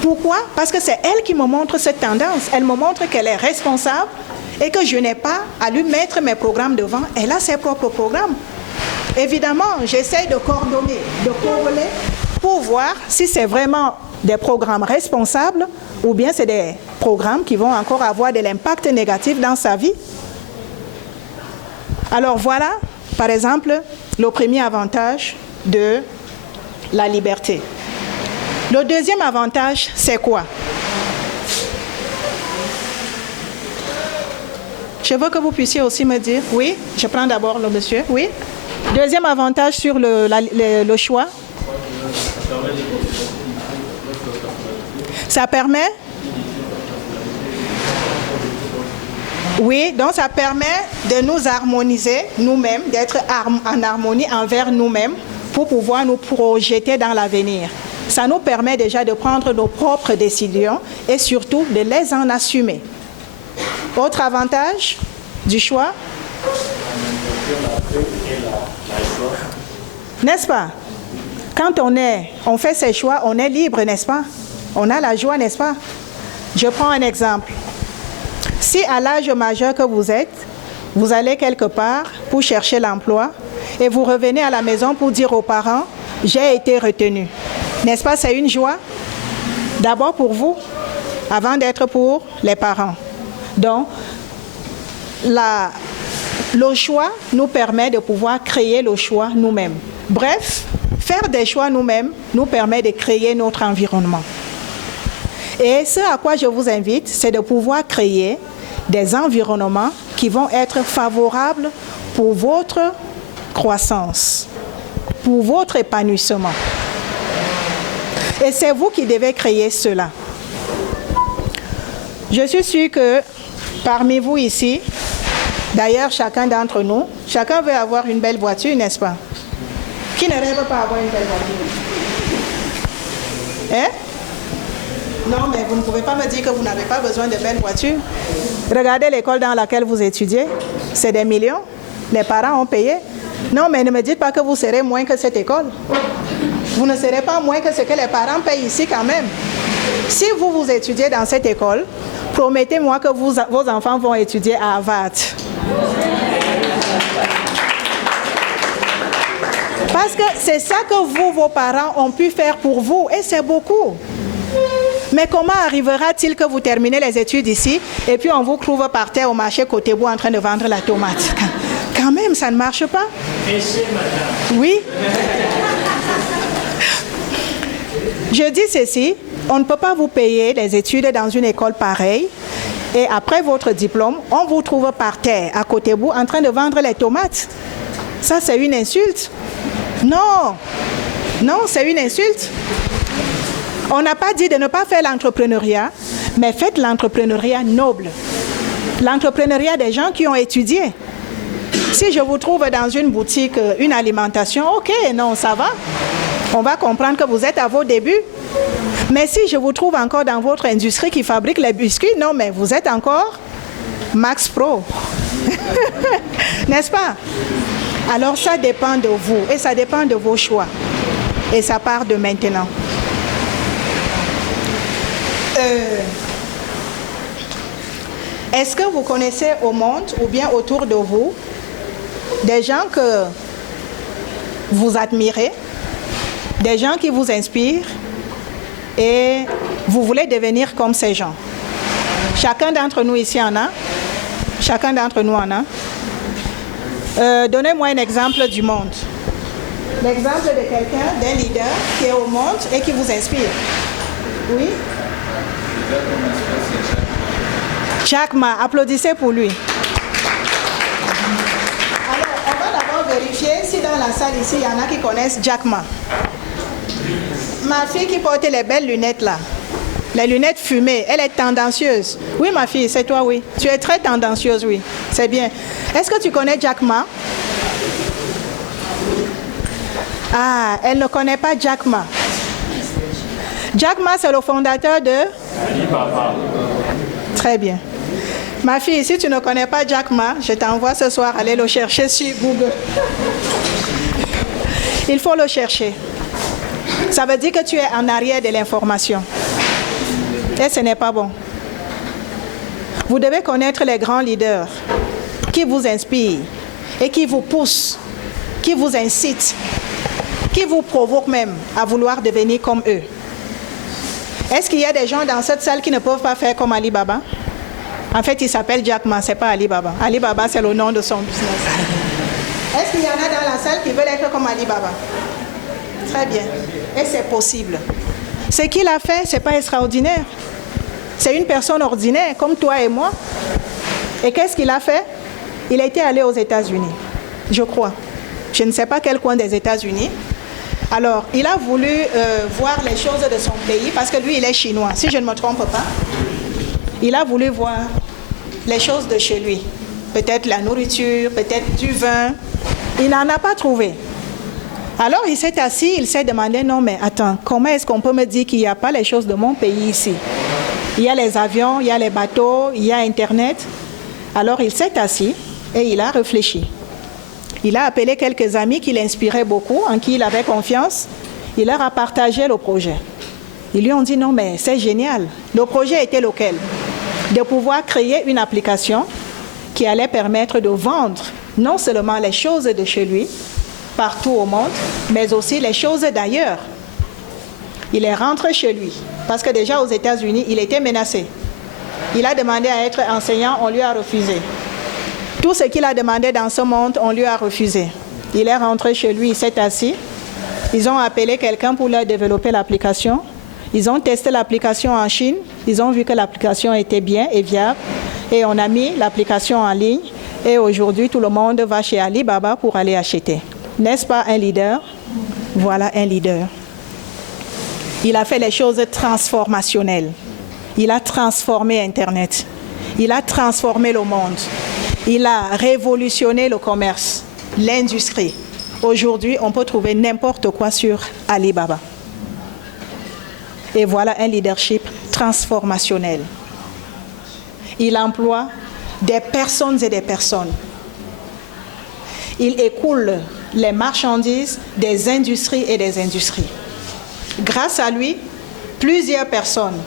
Pourquoi? Parce que c'est elle qui me montre cette tendance. Elle me montre qu'elle est responsable et que je n'ai pas à lui mettre mes programmes devant. Elle a ses propres programmes. Évidemment, j'essaie de coordonner, de corréler pour voir si c'est vraiment des programmes responsables ou bien c'est des programmes qui vont encore avoir de l'impact négatif dans sa vie. Alors voilà, par exemple, le premier avantage de la liberté. Le deuxième avantage, c'est quoi? Je veux que vous puissiez aussi me dire, oui, je prends d'abord le monsieur, oui. Deuxième avantage sur le choix. Ça permet? Oui, donc ça permet de nous harmoniser nous-mêmes, d'être en harmonie envers nous-mêmes pour pouvoir nous projeter dans l'avenir. Ça nous permet déjà de prendre nos propres décisions et surtout de les en assumer. Autre avantage du choix? N'est-ce pas? Quand on fait ses choix, on est libre, n'est-ce pas? On a la joie, n'est-ce pas? Je prends un exemple. Si à l'âge majeur que vous êtes, vous allez quelque part pour chercher l'emploi et vous revenez à la maison pour dire aux parents, j'ai été retenu. N'est-ce pas, c'est une joie? D'abord pour vous, avant d'être pour les parents. Donc, le choix nous permet de pouvoir créer le choix nous-mêmes. Bref, faire des choix nous-mêmes nous permet de créer notre environnement. Et ce à quoi je vous invite, c'est de pouvoir créer des environnements qui vont être favorables pour votre croissance, pour votre épanouissement. Et c'est vous qui devez créer cela. Je suis sûre que parmi vous ici, d'ailleurs chacun d'entre nous, chacun veut avoir une belle voiture, n'est-ce pas? Qui ne rêve pas avoir une belle voiture? Hein? Non, mais vous ne pouvez pas me dire que vous n'avez pas besoin de belles voitures. Regardez l'école dans laquelle vous étudiez. C'est des millions. Les parents ont payé. Non, mais ne me dites pas que vous serez moins que cette école. Vous ne serez pas moins que ce que les parents payent ici quand même. Si vous étudiez dans cette école, promettez-moi que vos enfants vont étudier à Harvard. Parce que c'est ça que vous, vos parents, ont pu faire pour vous. Et c'est beaucoup. Mais comment arrivera-t-il que vous terminez les études ici et puis on vous trouve par terre au marché Côté-Bout en train de vendre la tomate? Quand même, ça ne marche pas. Oui. Je dis ceci, on ne peut pas vous payer les études dans une école pareille et après votre diplôme, on vous trouve par terre à Côté-Bout en train de vendre les tomates. Ça, c'est une insulte. Non, non, c'est une insulte. On n'a pas dit de ne pas faire l'entrepreneuriat, mais faites l'entrepreneuriat noble. L'entrepreneuriat des gens qui ont étudié. Si je vous trouve dans une boutique, une alimentation, ok, non, ça va. On va comprendre que vous êtes à vos débuts. Mais si je vous trouve encore dans votre industrie qui fabrique les biscuits, non, mais vous êtes encore Max Pro. N'est-ce pas? Alors ça dépend de vous et ça dépend de vos choix. Et ça part de maintenant. Est-ce que vous connaissez au monde ou bien autour de vous des gens que vous admirez, des gens qui vous inspirent et vous voulez devenir comme ces gens? Chacun d'entre nous ici en a. Chacun d'entre nous en a. Donnez-moi un exemple du monde. L'exemple de quelqu'un, d'un leader qui est au monde et qui vous inspire. Oui? Jack Ma, applaudissez pour lui. Alors, on va d'abord vérifier si dans la salle ici, il y en a qui connaissent Jack Ma. Ma fille qui porte les belles lunettes là, les lunettes fumées, elle est tendancieuse. Oui, ma fille, c'est toi, oui. Tu es très tendancieuse, oui. C'est bien. Est-ce que tu connais Jack Ma? Ah, elle ne connaît pas Jack Ma. Jack Ma, c'est le fondateur de Alibaba. Très bien. Ma fille, si tu ne connais pas Jack Ma, je t'envoie ce soir aller le chercher sur Google. Il faut le chercher. Ça veut dire que tu es en arrière de l'information. Et ce n'est pas bon. Vous devez connaître les grands leaders qui vous inspirent et qui vous poussent, qui vous incitent, qui vous provoquent même à vouloir devenir comme eux. Est-ce qu'il y a des gens dans cette salle qui ne peuvent pas faire comme Alibaba? En fait, il s'appelle Jack Ma, ce n'est pas Alibaba. Alibaba, c'est le nom de son business. Est-ce qu'il y en a dans la salle qui veulent être comme Alibaba? Très bien. Et c'est possible. Ce qu'il a fait, ce n'est pas extraordinaire. C'est une personne ordinaire, comme toi et moi. Et qu'est-ce qu'il a fait? Il était allé aux États-Unis, je crois. Je ne sais pas quel coin des États-Unis. Alors, il a voulu voir les choses de son pays, parce que lui, il est chinois, si je ne me trompe pas. Il a voulu voir les choses de chez lui. Peut-être la nourriture, peut-être du vin. Il n'en a pas trouvé. Alors, il s'est assis, il s'est demandé, non, mais attends, comment est-ce qu'on peut me dire qu'il n'y a pas les choses de mon pays ici? Il y a les avions, il y a les bateaux, il y a Internet. Alors, il s'est assis et il a réfléchi. Il a appelé quelques amis qui l'inspiraient beaucoup, en qui il avait confiance. Il leur a partagé le projet. Ils lui ont dit, non, mais c'est génial. Le projet était lequel? De pouvoir créer une application qui allait permettre de vendre non seulement les choses de chez lui, partout au monde, mais aussi les choses d'ailleurs. Il est rentré chez lui, parce que déjà aux États-Unis, il était menacé. Il a demandé à être enseignant, on lui a refusé. Tout ce qu'il a demandé dans ce monde, on lui a refusé. Il est rentré chez lui, il s'est assis. Ils ont appelé quelqu'un pour leur développer l'application. Ils ont testé l'application en Chine. Ils ont vu que l'application était bien et viable. Et on a mis l'application en ligne. Et aujourd'hui, tout le monde va chez Alibaba pour aller acheter. N'est-ce pas un leader? Voilà un leader. Il a fait les choses transformationnelles. Il a transformé Internet. Il a transformé le monde. Il a révolutionné le commerce, l'industrie. Aujourd'hui, on peut trouver n'importe quoi sur Alibaba. Et voilà un leadership transformationnel. Il emploie des personnes et des personnes. Il écoule les marchandises des industries et des industries. Grâce à lui, plusieurs personnes,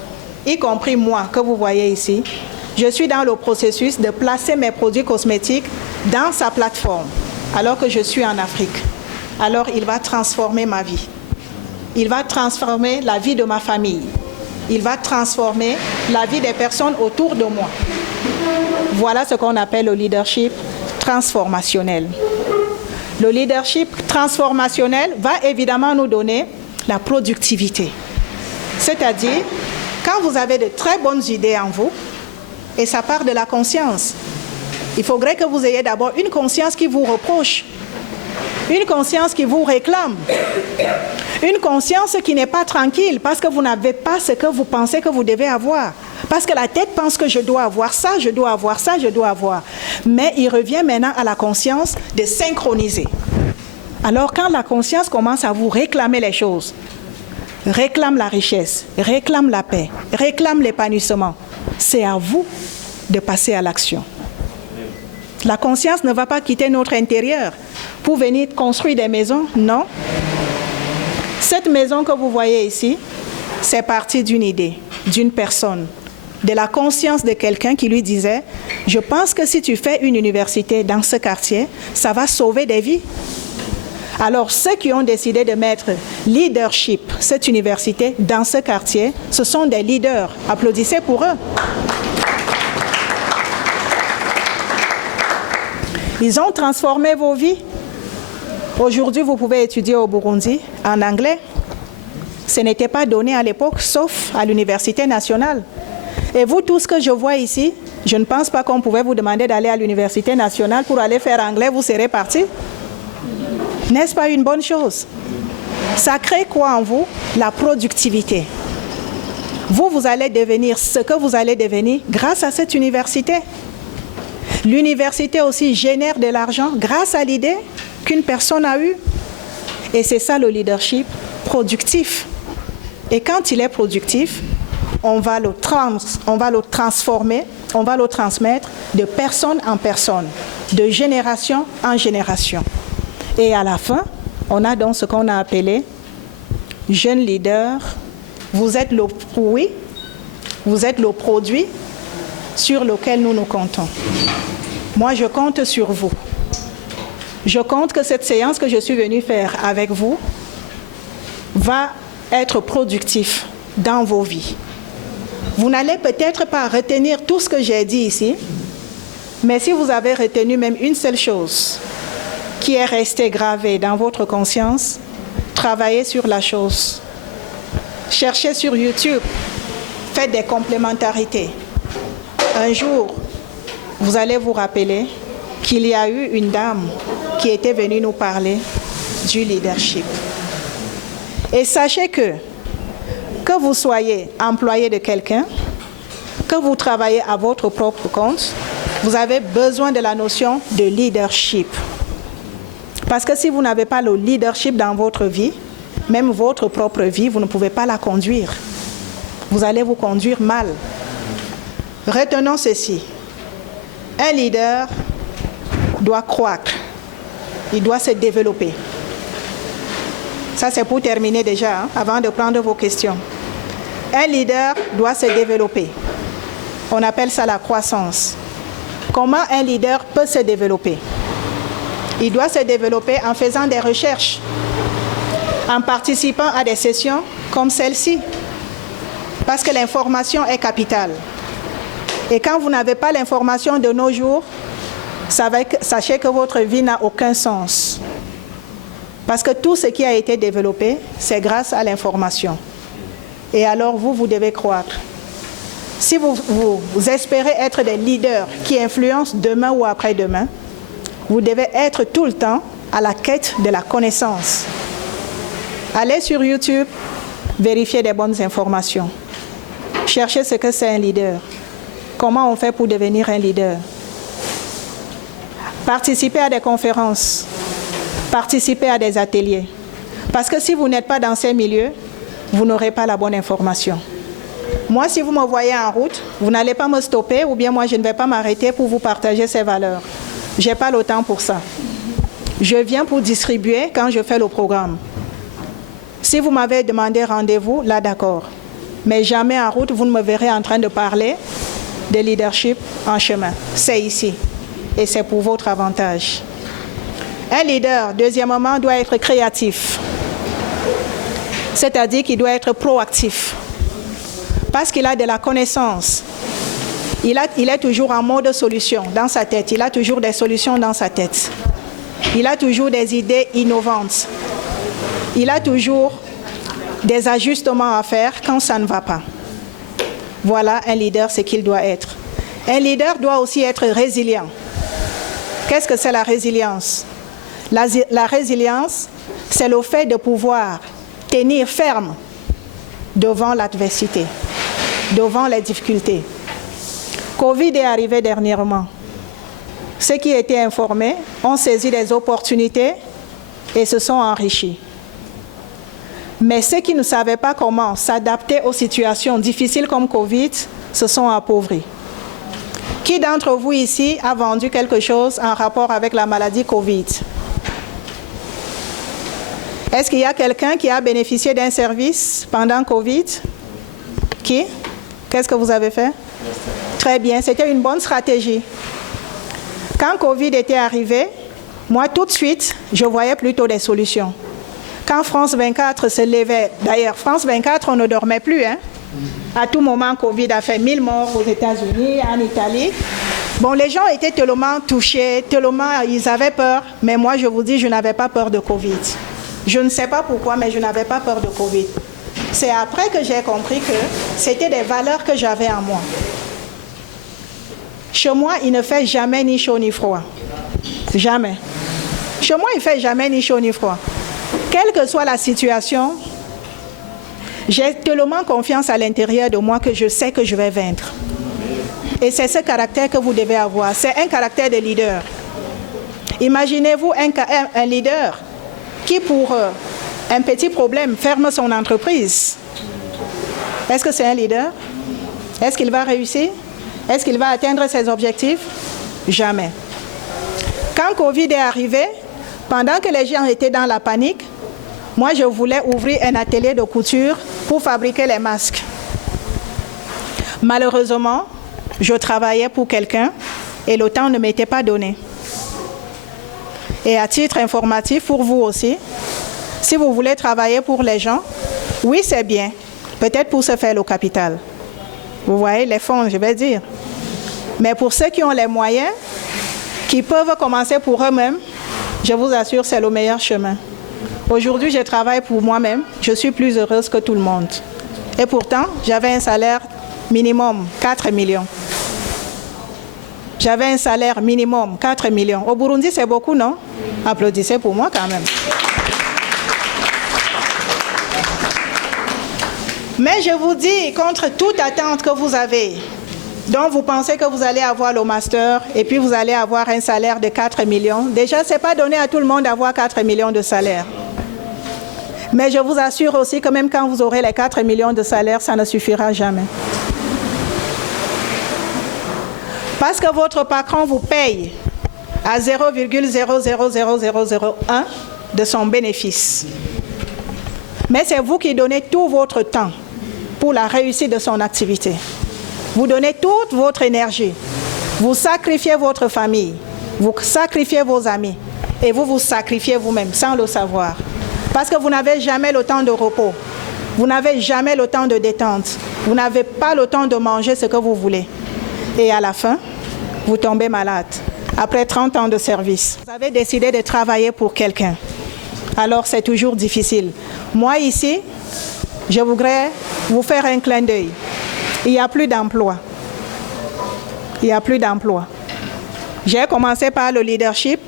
y compris moi que vous voyez ici, je suis dans le processus de placer mes produits cosmétiques dans sa plateforme alors que je suis en Afrique. Alors il va transformer ma vie. Il va transformer la vie de ma famille. Il va transformer la vie des personnes autour de moi. Voilà ce qu'on appelle le leadership transformationnel. Le leadership transformationnel va évidemment nous donner la productivité. C'est-à-dire, quand vous avez de très bonnes idées en vous, et ça part de la conscience, il faudrait que vous ayez d'abord une conscience qui vous reproche, une conscience qui vous réclame, une conscience qui n'est pas tranquille parce que vous n'avez pas ce que vous pensez que vous devez avoir. Parce que la tête pense que je dois avoir ça, je dois avoir ça, je dois avoir. Mais il revient maintenant à la conscience de synchroniser. Alors quand la conscience commence à vous réclamer les choses, réclame la richesse, réclame la paix, réclame l'épanouissement, c'est à vous de passer à l'action. La conscience ne va pas quitter notre intérieur pour venir construire des maisons, non. Cette maison que vous voyez ici, c'est parti d'une idée, d'une personne, de la conscience de quelqu'un qui lui disait « Je pense que si tu fais une université dans ce quartier, ça va sauver des vies. » Alors, ceux qui ont décidé de mettre leadership, cette université, dans ce quartier, ce sont des leaders. Applaudissez pour eux. Ils ont transformé vos vies. Aujourd'hui, vous pouvez étudier au Burundi en anglais. Ce n'était pas donné à l'époque, sauf à l'Université nationale. Et vous, tout ce que je vois ici, je ne pense pas qu'on pouvait vous demander d'aller à l'Université nationale pour aller faire anglais, vous serez partis. N'est-ce pas une bonne chose? Ça crée quoi en vous? La productivité. Vous allez devenir ce que vous allez devenir grâce à cette université. L'université aussi génère de l'argent grâce à l'idée qu'une personne a eue. Et c'est ça le leadership productif. Et quand il est productif, on va le transformer, on va le transmettre de personne en personne, de génération en génération. Et à la fin, on a donc ce qu'on a appelé jeune leader. Vous êtes le fruit, vous êtes le produit sur lequel nous nous comptons. Moi, je compte sur vous. Je compte que cette séance que je suis venue faire avec vous va être productive dans vos vies. Vous n'allez peut-être pas retenir tout ce que j'ai dit ici, mais si vous avez retenu même une seule chose qui est restée gravée dans votre conscience, travaillez sur la chose. Cherchez sur YouTube, faites des complémentarités. Un jour, vous allez vous rappeler qu'il y a eu une dame qui était venue nous parler du leadership. Et sachez que vous soyez employé de quelqu'un, que vous travaillez à votre propre compte, vous avez besoin de la notion de leadership. Parce que si vous n'avez pas le leadership dans votre vie, même votre propre vie, vous ne pouvez pas la conduire. Vous allez vous conduire mal. Retenons ceci. Un leader doit croître. Il doit se développer. Ça, c'est pour terminer déjà, avant de prendre vos questions. Un leader doit se développer. On appelle ça la croissance. Comment un leader peut se développer? Il doit se développer en faisant des recherches, en participant à des sessions comme celle-ci. Parce que l'information est capitale. Et quand vous n'avez pas l'information de nos jours, sachez que votre vie n'a aucun sens. Parce que tout ce qui a été développé, c'est grâce à l'information. Et alors vous devez croître. Si vous espérez être des leaders qui influencent demain ou après-demain, vous devez être tout le temps à la quête de la connaissance. Allez sur YouTube, vérifiez des bonnes informations. Cherchez ce que c'est un leader. Comment on fait pour devenir un leader? Participez à des conférences. Participez à des ateliers. Parce que si vous n'êtes pas dans ces milieux, vous n'aurez pas la bonne information. Moi, si vous me voyez en route, vous n'allez pas me stopper ou bien moi, je ne vais pas m'arrêter pour vous partager ces valeurs. Je n'ai pas le temps pour ça. Je viens pour distribuer quand je fais le programme. Si vous m'avez demandé rendez-vous, là d'accord. Mais jamais en route, vous ne me verrez en train de parler de leadership en chemin. C'est ici. Et c'est pour votre avantage. Un leader, deuxièmement, doit être créatif. C'est-à-dire qu'il doit être proactif. Parce qu'il a de la connaissance. Il est toujours en mode solution dans sa tête. Il a toujours des solutions dans sa tête. Il a toujours des idées innovantes. Il a toujours des ajustements à faire quand ça ne va pas. Voilà un leader, ce qu'il doit être. Un leader doit aussi être résilient. Qu'est-ce que c'est la résilience? La résilience, c'est le fait de pouvoir tenir ferme devant l'adversité, devant les difficultés. Covid est arrivé dernièrement. Ceux qui étaient informés ont saisi des opportunités et se sont enrichis. Mais ceux qui ne savaient pas comment s'adapter aux situations difficiles comme Covid se sont appauvris. Qui d'entre vous ici a vendu quelque chose en rapport avec la maladie Covid? Est-ce qu'il y a quelqu'un qui a bénéficié d'un service pendant Covid? Qui? Qu'est-ce que vous avez fait? Très bien, c'était une bonne stratégie. Quand Covid était arrivé, moi tout de suite, je voyais plutôt des solutions. Quand France 24 se levait, d'ailleurs France 24, on ne dormait plus. Hein? À tout moment, Covid a fait 1000 morts aux États-Unis, en Italie. Bon, les gens étaient tellement touchés, tellement ils avaient peur. Mais moi, je vous dis, je n'avais pas peur de Covid. Je ne sais pas pourquoi, mais je n'avais pas peur de Covid. C'est après que j'ai compris que c'était des valeurs que j'avais en moi. Chez moi, il ne fait jamais ni chaud ni froid. Jamais. Chez moi, il ne fait jamais ni chaud ni froid. Quelle que soit la situation, j'ai tellement confiance à l'intérieur de moi que je sais que je vais vaincre. Et c'est ce caractère que vous devez avoir. C'est un caractère de leader. Imaginez-vous un leader qui, pour un petit problème, ferme son entreprise. Est-ce que c'est un leader? Est-ce qu'il va réussir? Est-ce qu'il va atteindre ses objectifs? Jamais. Quand Covid est arrivé, pendant que les gens étaient dans la panique, moi je voulais ouvrir un atelier de couture pour fabriquer les masques. Malheureusement, je travaillais pour quelqu'un et le temps ne m'était pas donné. Et à titre informatif pour vous aussi, si vous voulez travailler pour les gens, oui c'est bien, peut-être pour se faire le capital. Vous voyez les fonds, je vais dire. Mais pour ceux qui ont les moyens, qui peuvent commencer pour eux-mêmes, je vous assure, c'est le meilleur chemin. Aujourd'hui, je travaille pour moi-même. Je suis plus heureuse que tout le monde. Et pourtant, j'avais un salaire minimum 4 millions. J'avais un salaire minimum 4 millions. Au Burundi, c'est beaucoup, non? Applaudissez pour moi quand même. Mais je vous dis, contre toute attente que vous avez, dont vous pensez que vous allez avoir le master et puis vous allez avoir un salaire de 4 millions, déjà, ce n'est pas donné à tout le monde d'avoir 4 millions de salaire. Mais je vous assure aussi que même quand vous aurez les 4 millions de salaire, ça ne suffira jamais. Parce que votre patron vous paye à 0,000001 de son bénéfice. Mais c'est vous qui donnez tout votre temps pour la réussite de son activité. Vous donnez toute votre énergie. Vous sacrifiez votre famille. Vous sacrifiez vos amis. Et vous vous sacrifiez vous-même sans le savoir. Parce que vous n'avez jamais le temps de repos. Vous n'avez jamais le temps de détente. Vous n'avez pas le temps de manger ce que vous voulez. Et à la fin, vous tombez malade. après 30 ans de service. Vous avez décidé de travailler pour quelqu'un. Alors c'est toujours difficile. Moi ici, je voudrais vous faire un clin d'œil. Il n'y a plus d'emploi. Il n'y a plus d'emploi. J'ai commencé par le leadership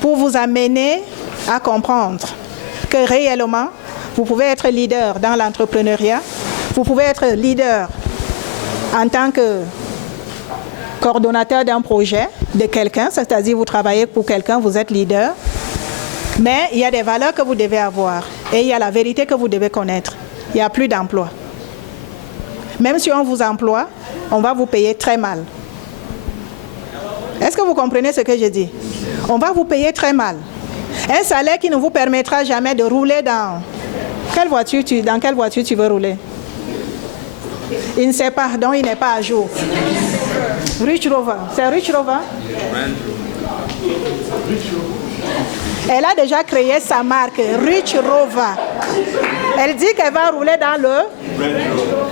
pour vous amener à comprendre que réellement, vous pouvez être leader dans l'entrepreneuriat, vous pouvez être leader en tant que coordonnateur d'un projet de quelqu'un, c'est-à-dire vous travaillez pour quelqu'un, vous êtes leader, mais il y a des valeurs que vous devez avoir et il y a la vérité que vous devez connaître. Il n'y a plus d'emploi. Même si on vous emploie, on va vous payer très mal. Est-ce que vous comprenez ce que je dis? On va vous payer très mal. Un salaire qui ne vous permettra jamais de rouler dans quelle voiture tu veux rouler? Il ne sait pas, donc il n'est pas à jour. Rich Rover, c'est Rich Rover? Elle a déjà créé sa marque, Rich Rover. Elle dit qu'elle va rouler dans le...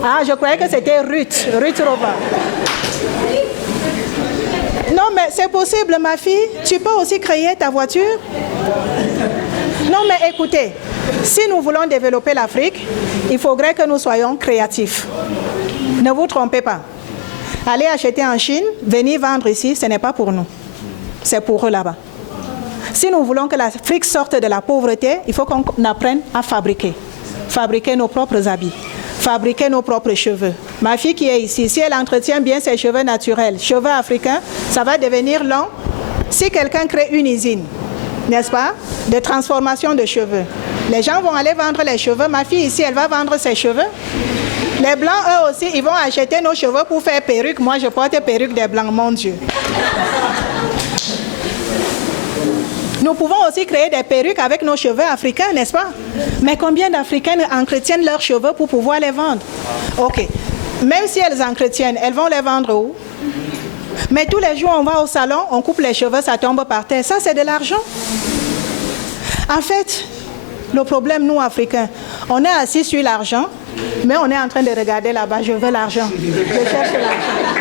Ah, je croyais que c'était Rich Rover. Non, mais c'est possible, ma fille. Tu peux aussi créer ta voiture. Non, mais écoutez, si nous voulons développer l'Afrique, il faudrait que nous soyons créatifs. Ne vous trompez pas. Aller acheter en Chine, venir vendre ici, ce n'est pas pour nous. C'est pour eux là-bas. Si nous voulons que l'Afrique sorte de la pauvreté, il faut qu'on apprenne à fabriquer. Fabriquer nos propres habits. Fabriquer nos propres cheveux. Ma fille qui est ici, si elle entretient bien ses cheveux naturels, cheveux africains, ça va devenir long. Si quelqu'un crée une usine, n'est-ce pas, de transformation de cheveux, les gens vont aller vendre les cheveux. Ma fille ici, elle va vendre ses cheveux. Les blancs, eux aussi, ils vont acheter nos cheveux pour faire perruque. Moi, je porte perruque des blancs, mon Dieu. Nous pouvons aussi créer des perruques avec nos cheveux africains, n'est-ce pas? Mais combien d'Africains entretiennent leurs cheveux pour pouvoir les vendre? Ok. Même si elles entretiennent, elles vont les vendre où? Mais tous les jours, on va au salon, on coupe les cheveux, ça tombe par terre. Ça, c'est de l'argent. En fait, le problème, nous, Africains, on est assis sur l'argent, mais on est en train de regarder là-bas, je veux l'argent. Je cherche l'argent.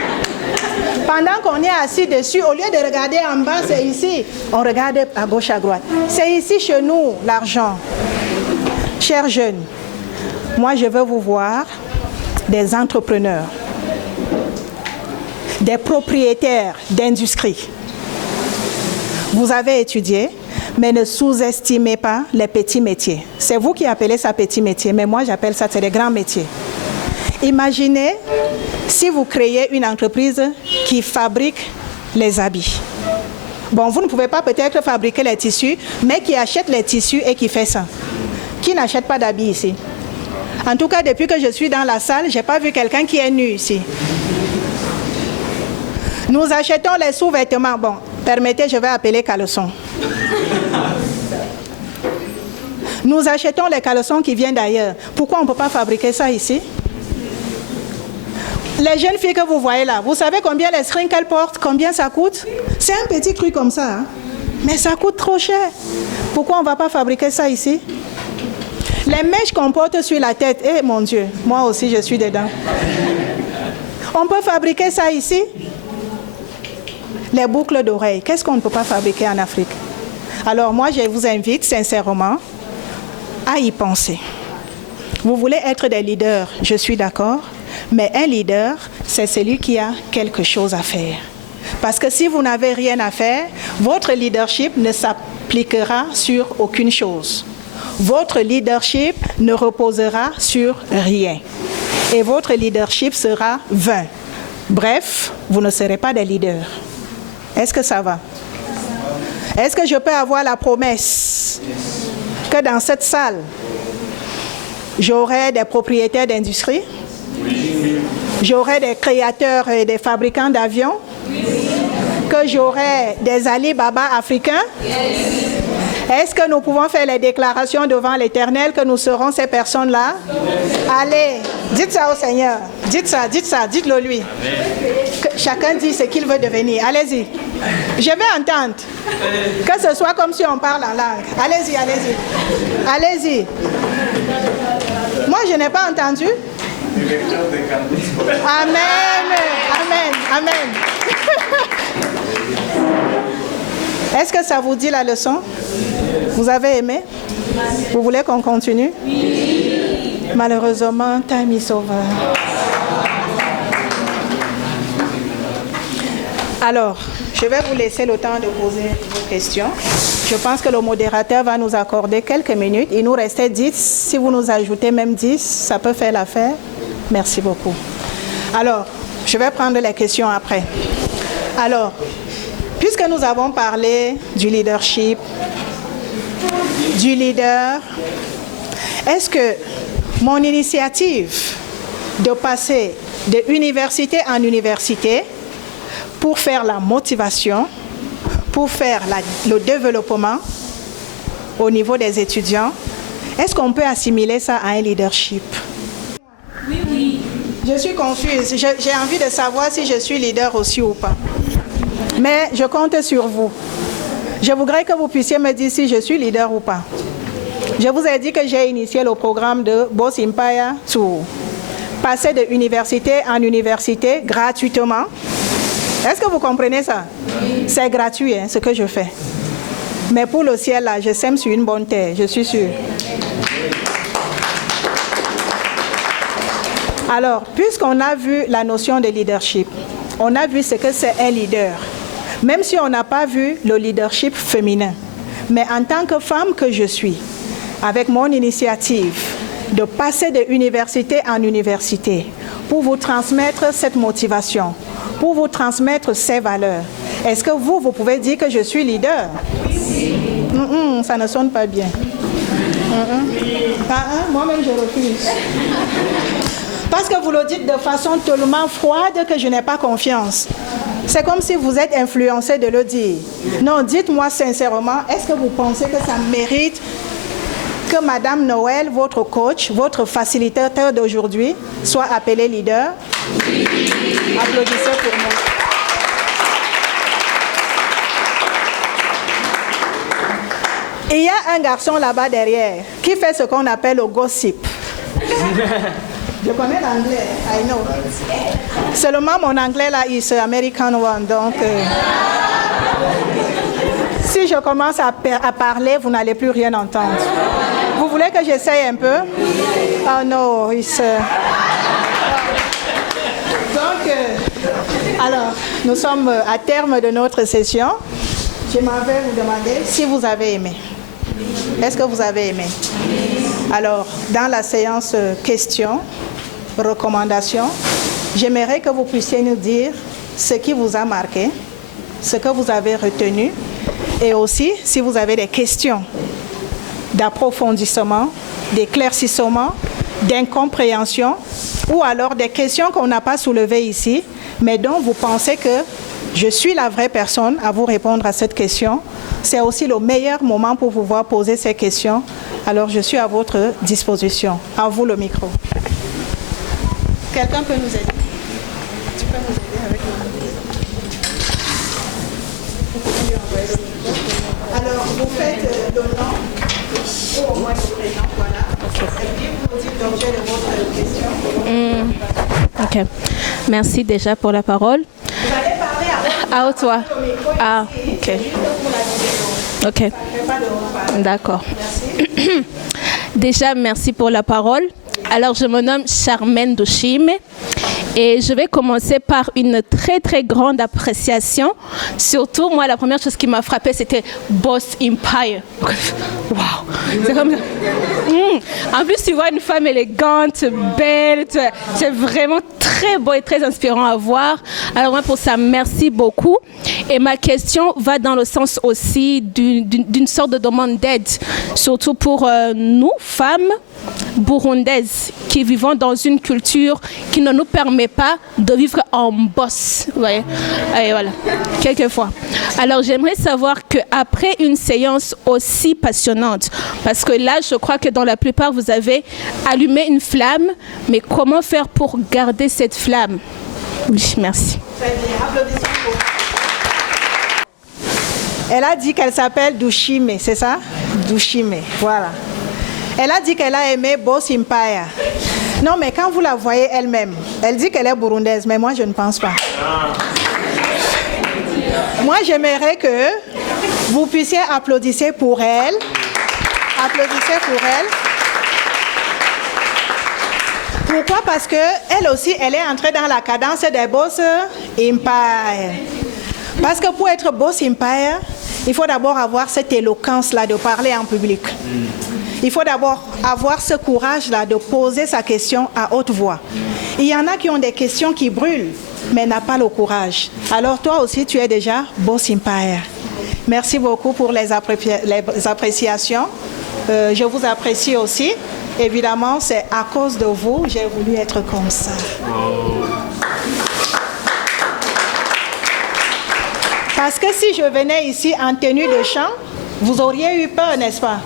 Pendant qu'on est assis dessus, au lieu de regarder en bas, c'est ici. On regarde à gauche, à droite. C'est ici chez nous, l'argent. Chers jeunes, moi je veux vous voir des entrepreneurs, des propriétaires d'industrie. Vous avez étudié, mais ne sous-estimez pas les petits métiers. C'est vous qui appelez ça petit métier, mais moi j'appelle ça des grands métiers. Imaginez si vous créez une entreprise qui fabrique les habits. Bon, vous ne pouvez pas peut-être fabriquer les tissus, mais qui achète les tissus et qui fait ça. Qui n'achète pas d'habits ici? En tout cas, depuis que je suis dans la salle, je n'ai pas vu quelqu'un qui est nu ici. Nous achetons les sous-vêtements. Bon, permettez, je vais appeler caleçons. Nous achetons les caleçons qui viennent d'ailleurs. Pourquoi on ne peut pas fabriquer ça ici? Les jeunes filles que vous voyez là, vous savez combien les strings qu'elles portent, combien ça coûte? C'est un petit truc comme ça, hein? Mais ça coûte trop cher. Pourquoi on ne va pas fabriquer ça ici? Les mèches qu'on porte sur la tête, eh mon Dieu, moi aussi je suis dedans. On peut fabriquer ça ici? Les boucles d'oreilles, qu'est-ce qu'on ne peut pas fabriquer en Afrique? Alors moi je vous invite sincèrement à y penser. Vous voulez être des leaders, je suis d'accord. Mais un leader, c'est celui qui a quelque chose à faire. Parce que si vous n'avez rien à faire, votre leadership ne s'appliquera sur aucune chose. Votre leadership ne reposera sur rien. Et votre leadership sera vain. Bref, vous ne serez pas des leaders. Est-ce que ça va? Est-ce que je peux avoir la promesse que dans cette salle, j'aurai des propriétaires d'industrie? J'aurai des créateurs et des fabricants d'avions? Que j'aurai des Ali Baba africains? Est-ce que nous pouvons faire les déclarations devant l'Éternel que nous serons ces personnes-là? Allez, dites ça au Seigneur. Dites ça, dites-le lui. Que chacun dit ce qu'il veut devenir. Allez-y. Je vais entendre. Que ce soit comme si on parle en langue. Allez-y, allez-y. Allez-y. Moi, je n'ai pas entendu. Amen, amen, amen. Est-ce que ça vous dit la leçon? Vous avez aimé? Vous voulez qu'on continue? Oui. Malheureusement, time is over. Alors, je vais vous laisser le temps de poser vos questions. Je pense que le modérateur va nous accorder quelques minutes. Il nous restait 10. Si vous nous ajoutez même 10, ça peut faire l'affaire. Merci beaucoup. Alors, je vais prendre les questions après. Alors, puisque nous avons parlé du leadership, du leader, est-ce que mon initiative de passer de université en université pour faire la motivation, pour faire le développement au niveau des étudiants, est-ce qu'on peut assimiler ça à un leadership? Oui, oui. Je suis confuse. J'ai envie de savoir si je suis leader aussi ou pas. Mais je compte sur vous. Je voudrais que vous puissiez me dire si je suis leader ou pas. Je vous ai dit que j'ai initié le programme de Boss Empire to passer de université en université gratuitement. Est-ce que vous comprenez ça? Oui. C'est gratuit, ce que je fais. Mais pour le ciel, là, je sème sur une bonne terre, je suis sûre. Alors, puisqu'on a vu la notion de leadership, on a vu ce que c'est un leader. Même si on n'a pas vu le leadership féminin. Mais en tant que femme que je suis, avec mon initiative de passer de université en université pour vous transmettre cette motivation, pour vous transmettre ces valeurs, est-ce que vous pouvez dire que je suis leader? Oui. Ça ne sonne pas bien. Moi-même, je refuse. Parce que vous le dites de façon tellement froide que je n'ai pas confiance. C'est comme si vous êtes influencé de le dire. Non, dites-moi sincèrement, est-ce que vous pensez que ça mérite que Madame Noël, votre coach, votre facilitateur d'aujourd'hui, soit appelée leader? Oui. Applaudissez pour moi. Il y a un garçon là-bas derrière qui fait ce qu'on appelle le gossip. Je connais l'anglais, I know. Seulement mon anglais là, c'est American one, donc si je commence à parler, vous n'allez plus rien entendre. Vous voulez que j'essaye un peu? Oh non, donc, alors, nous sommes à terme de notre session. Je m'en vais vous demander si vous avez aimé. Est-ce que vous avez aimé? Alors, dans la séance questions, recommandations, j'aimerais que vous puissiez nous dire ce qui vous a marqué, ce que vous avez retenu, et aussi si vous avez des questions d'approfondissement, d'éclaircissement, d'incompréhension, ou alors des questions qu'on n'a pas soulevées ici, mais dont vous pensez que je suis la vraie personne à vous répondre à cette question. C'est aussi le meilleur moment pour pouvoir poser ces questions. Alors, je suis à votre disposition. À vous le micro. Quelqu'un peut nous aider? Tu peux nous aider avec le... Alors, vous faites le nom, ou au moins le prénom, voilà. Okay. Et puis, vous nous dites l'objet de votre question. Ok. Merci déjà pour la parole. Vous allez parler à toi. Ah, ok. Ok. D'accord. Déjà, merci pour la parole. Alors, je me nomme Charmaine Douchime et je vais commencer par une très, très grande appréciation. Surtout, moi, la première chose qui m'a frappée, c'était Boss Empire. Waouh! C'est comme ça. En plus, tu vois une femme élégante, belle. C'est vraiment très beau et très inspirant à voir. Alors, moi, pour ça, merci beaucoup. Et ma question va dans le sens aussi d'une sorte de demande d'aide, surtout pour nous, femmes burundaises, qui vivons dans une culture qui ne nous permet pas de vivre en boss. Vous voyez? Et voilà, quelquefois. Alors, j'aimerais savoir qu'après une séance aussi passionnante, parce que là, je crois que dans la plupart, vous avez allumé une flamme, mais comment faire pour garder cette flamme? Oui, merci. Très bien, applaudissons pour... Elle a dit qu'elle s'appelle Douchime, c'est ça? Douchime, voilà. Elle a dit qu'elle a aimé Boss Empire. Non, mais quand vous la voyez elle-même, elle dit qu'elle est burundaise, mais moi, je ne pense pas. Moi, j'aimerais que Vous puissiez applaudir pour elle. Applaudissez pour elle. Pourquoi? Parce qu'elle aussi, elle est entrée dans la cadence des boss empire. Parce que pour être boss empire, il faut d'abord avoir cette éloquence-là de parler en public. Il faut d'abord avoir ce courage-là de poser sa question à haute voix. Il y en a qui ont des questions qui brûlent, mais n'ont pas le courage. Alors toi aussi, tu es déjà boss empire. Merci beaucoup pour les appréciations. Je vous apprécie aussi. Évidemment, c'est à cause de vous, j'ai voulu être comme ça. Parce que si je venais ici en tenue de chant, vous auriez eu peur, n'est-ce pas?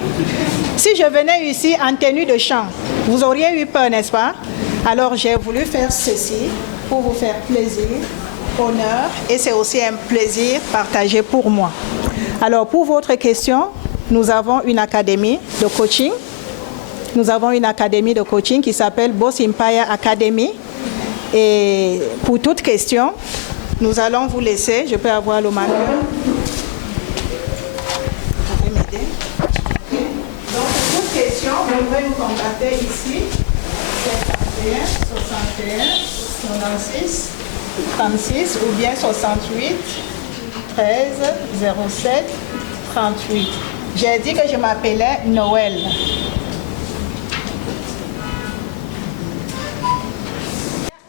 Si je venais ici en tenue de chant, vous auriez eu peur, n'est-ce pas? Alors j'ai voulu faire ceci pour vous faire plaisir, honneur, et c'est aussi un plaisir partagé pour moi. Alors pour votre question, nous avons une académie de coaching. Nous avons une académie de coaching qui s'appelle Boss Empire Academy. Et pour toute question, nous allons vous laisser. Je peux avoir le manuel. Vous pouvez m'aider. Donc pour toute question, vous pouvez nous contacter ici. 71 61 96 36 ou bien 68 13 07 38. J'ai dit que je m'appelais Noël.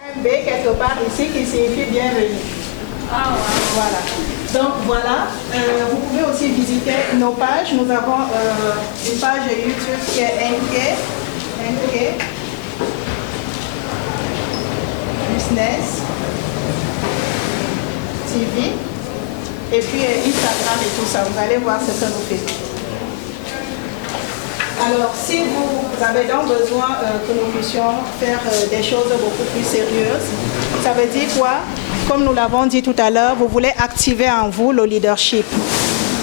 Un B quelque part ici qui signifie bienvenue. Ah, voilà. Donc voilà, vous pouvez aussi visiter nos pages. Nous avons une page YouTube qui est NK Business TV. Et puis Instagram et tout ça, vous allez voir ce que nous faisons. Alors, si vous avez donc besoin que nous puissions faire des choses beaucoup plus sérieuses, ça veut dire quoi? Comme nous l'avons dit tout à l'heure, vous voulez activer en vous le leadership.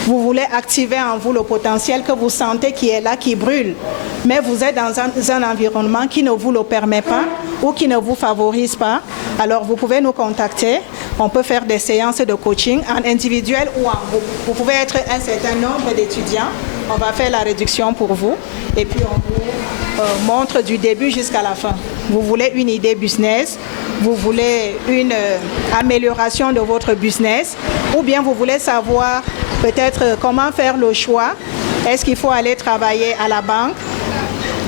Vous voulez activer en vous le potentiel que vous sentez qui est là, qui brûle. Mais vous êtes dans un environnement qui ne vous le permet pas ou qui ne vous favorise pas. Alors, vous pouvez nous contacter. On peut faire des séances de coaching en individuel ou en groupe. Vous pouvez être un certain nombre d'étudiants. On va faire la réduction pour vous. Et puis, on vous montre du début jusqu'à la fin. Vous voulez une idée business, vous voulez une amélioration de votre business, ou bien vous voulez savoir peut-être comment faire le choix. Est-ce qu'il faut aller travailler à la banque,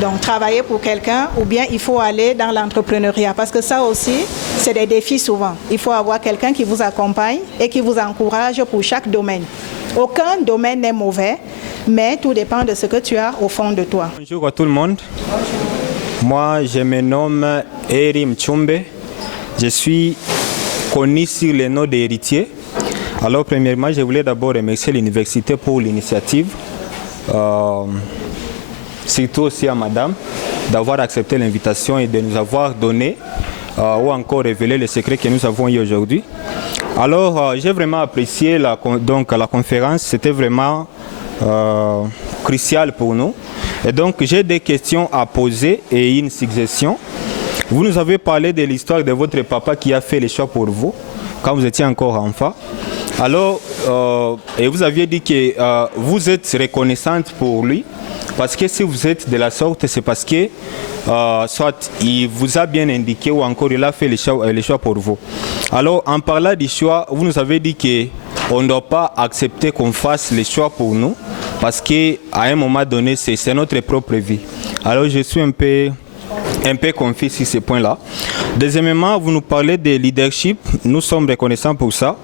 donc travailler pour quelqu'un, ou bien il faut aller dans l'entrepreneuriat? Parce que ça aussi, c'est des défis souvent. Il faut avoir quelqu'un qui vous accompagne et qui vous encourage pour chaque domaine. Aucun domaine n'est mauvais, mais tout dépend de ce que tu as au fond de toi. Bonjour à tout le monde. Moi, je me nomme Erim Tchumbe. Je suis connu sur le nom d'héritier. Alors, premièrement, je voulais d'abord remercier l'université pour l'initiative. Surtout aussi à madame d'avoir accepté l'invitation et de nous avoir donné ou encore révélé les secrets que nous avons eu aujourd'hui. Alors, j'ai vraiment apprécié la conférence. C'était vraiment crucial pour nous. Et donc, j'ai des questions à poser et une suggestion. Vous nous avez parlé de l'histoire de votre papa qui a fait les choix pour vous quand vous étiez encore enfant. Alors, et vous aviez dit que vous êtes reconnaissante pour lui, parce que si vous êtes de la sorte, c'est parce que soit il vous a bien indiqué ou encore il a fait les choix pour vous. Alors, en parlant du choix, vous nous avez dit qu'on ne doit pas accepter qu'on fasse les choix pour nous, parce qu'à un moment donné, c'est notre propre vie. Alors, je suis un peu confus sur ce point-là. Deuxièmement, vous nous parlez de leadership. Nous sommes reconnaissants pour ça.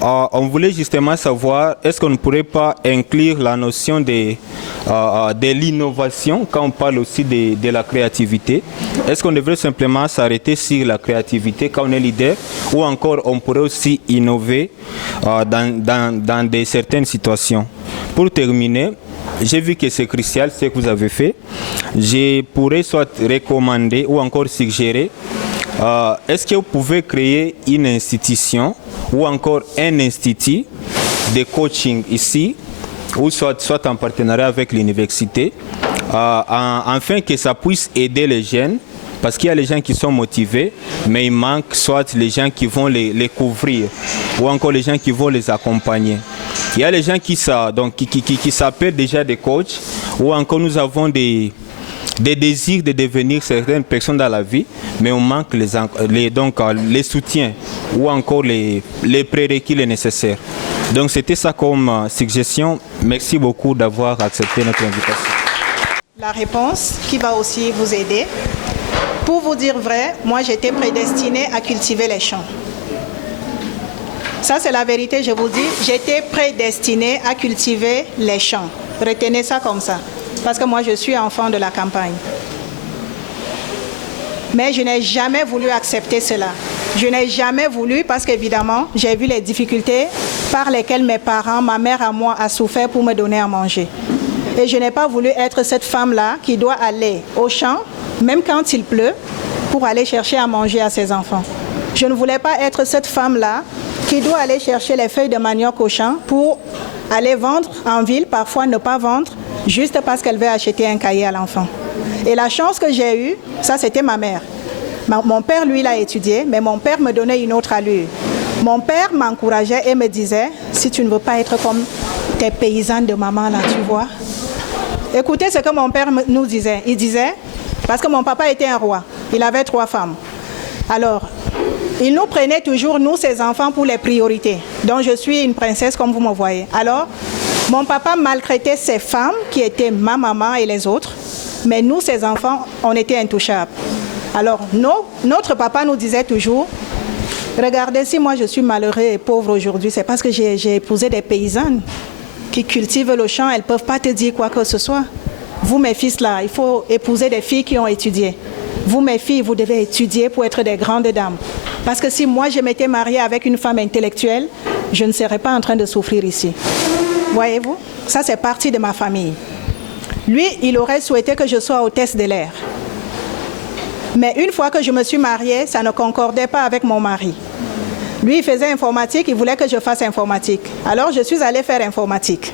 On voulait justement savoir, est-ce qu'on ne pourrait pas inclure la notion de l'innovation quand on parle aussi de la créativité? Est-ce qu'on devrait simplement s'arrêter sur la créativité quand on est leader, ou encore on pourrait aussi innover dans certaines situations? Pour terminer, j'ai vu que c'est crucial ce que vous avez fait. Je pourrais soit recommander ou encore suggérer, est-ce que vous pouvez créer une institution ou encore un institut de coaching ici, ou soit en partenariat avec l'université, afin que ça puisse aider les jeunes, parce qu'il y a les gens qui sont motivés, mais il manque soit les gens qui vont les couvrir, ou encore les gens qui vont les accompagner. Il y a les gens qui s'appellent déjà des coachs, ou encore nous avons des désirs de devenir certaines personnes dans la vie, mais on manque les soutiens ou encore les prérequis les nécessaires. Donc c'était ça comme suggestion. Merci beaucoup d'avoir accepté notre invitation. La réponse qui va aussi vous aider. Pour vous dire vrai, moi j'étais prédestinée à cultiver les champs. Ça c'est la vérité, je vous dis, j'étais prédestinée à cultiver les champs. Retenez ça comme ça, parce que moi je suis enfant de la campagne. Mais je n'ai jamais voulu accepter cela. Je n'ai jamais voulu parce qu'évidemment, j'ai vu les difficultés par lesquelles mes parents, ma mère à moi, a souffert pour me donner à manger. Et je n'ai pas voulu être cette femme-là qui doit aller au champ, même quand il pleut, pour aller chercher à manger à ses enfants. Je ne voulais pas être cette femme-là qui doit aller chercher les feuilles de manioc au champ pour aller vendre en ville, parfois ne pas vendre, juste parce qu'elle veut acheter un cahier à l'enfant. Et la chance que j'ai eue, ça c'était ma mère. Mon père, lui, l'a étudié, mais mon père me donnait une autre allure. Mon père m'encourageait et me disait, si tu ne veux pas être comme tes paysannes de maman, là, tu vois. Écoutez ce que mon père nous disait. Il disait, parce que mon papa était un roi, il avait 3 femmes. Alors, il nous prenait toujours, nous, ses enfants, pour les priorités. Donc, je suis une princesse, comme vous me voyez. Alors, mon papa maltraitait ses femmes, qui étaient ma maman et les autres. Mais nous, ses enfants, on était intouchables. Alors, notre papa nous disait toujours, regardez, si moi je suis malheureux et pauvre aujourd'hui, c'est parce que j'ai épousé des paysannes qui cultivent le champ, elles ne peuvent pas te dire quoi que ce soit. Vous, mes fils, là, il faut épouser des filles qui ont étudié. Vous, mes filles, vous devez étudier pour être des grandes dames. Parce que si moi je m'étais mariée avec une femme intellectuelle, je ne serais pas en train de souffrir ici. Voyez-vous, ça c'est partie de ma famille. Lui, il aurait souhaité que je sois hôtesse de l'air. Mais une fois que je me suis mariée, ça ne concordait pas avec mon mari. Lui, il faisait informatique, il voulait que je fasse informatique. Alors, je suis allée faire informatique.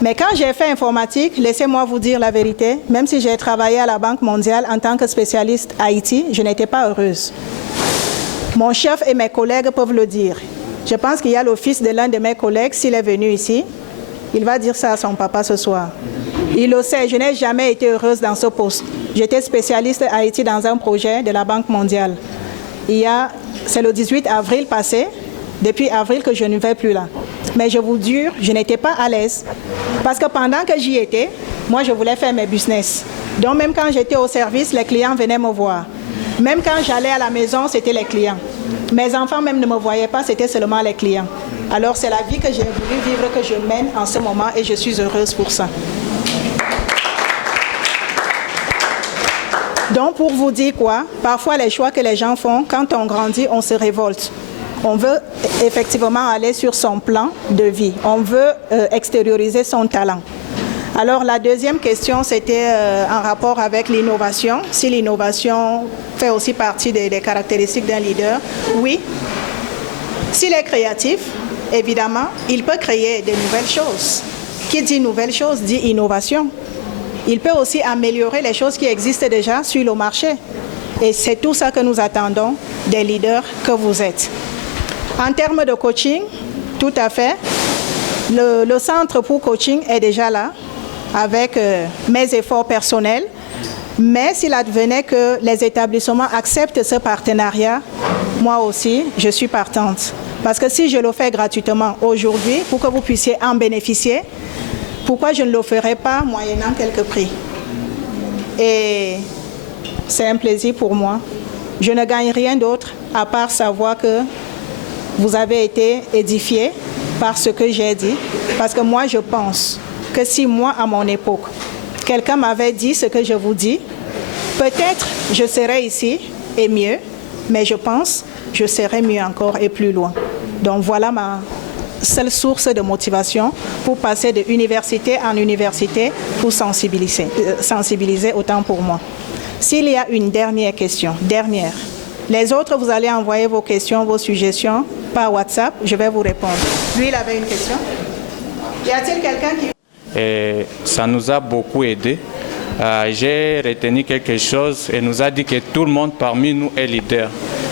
Mais quand j'ai fait informatique, laissez-moi vous dire la vérité, même si j'ai travaillé à la Banque mondiale en tant que spécialiste Haïti, je n'étais pas heureuse. Mon chef et mes collègues peuvent le dire. Je pense qu'il y a le fils de l'un de mes collègues, s'il est venu ici, il va dire ça à son papa ce soir. Il le sait, je n'ai jamais été heureuse dans ce poste. J'étais spécialiste Haïti dans un projet de la Banque mondiale. C'est le 18 avril passé, depuis avril que je ne vais plus là. Mais je vous jure, je n'étais pas à l'aise. Parce que pendant que j'y étais, moi je voulais faire mes business. Donc même quand j'étais au service, les clients venaient me voir. Même quand j'allais à la maison, c'était les clients. Mes enfants même ne me voyaient pas, c'était seulement les clients. Alors c'est la vie que j'ai voulu vivre, que je mène en ce moment et je suis heureuse pour ça. Donc pour vous dire quoi, parfois les choix que les gens font, quand on grandit, on se révolte. On veut effectivement aller sur son plan de vie. On veut extérioriser son talent. Alors la deuxième question, c'était en rapport avec l'innovation. Si l'innovation fait aussi partie des caractéristiques d'un leader, oui. S'il est créatif, évidemment, il peut créer de nouvelles choses. Qui dit nouvelles choses dit innovation. Il peut aussi améliorer les choses qui existent déjà sur le marché. Et c'est tout ça que nous attendons des leaders que vous êtes. En termes de coaching, tout à fait. Le centre pour coaching est déjà là, avec mes efforts personnels. Mais s'il advenait que les établissements acceptent ce partenariat, moi aussi, je suis partante. Parce que si je le fais gratuitement aujourd'hui, pour que vous puissiez en bénéficier, pourquoi je ne le ferais pas moyennant quelques prix? Et c'est un plaisir pour moi. Je ne gagne rien d'autre à part savoir que vous avez été édifiés par ce que j'ai dit. Parce que moi, je pense que si moi, à mon époque, quelqu'un m'avait dit ce que je vous dis, peut-être je serais ici et mieux, mais je pense que je serais mieux encore et plus loin. Donc voilà ma seule source de motivation pour passer de université en université pour sensibiliser autant pour moi. S'il y a une dernière question, les autres, vous allez envoyer vos questions, vos suggestions par WhatsApp, je vais vous répondre. Lui, il avait une question. Y a-t-il quelqu'un qui... Et ça nous a beaucoup aidé. J'ai retenu quelque chose et nous a dit que tout le monde parmi nous est leader.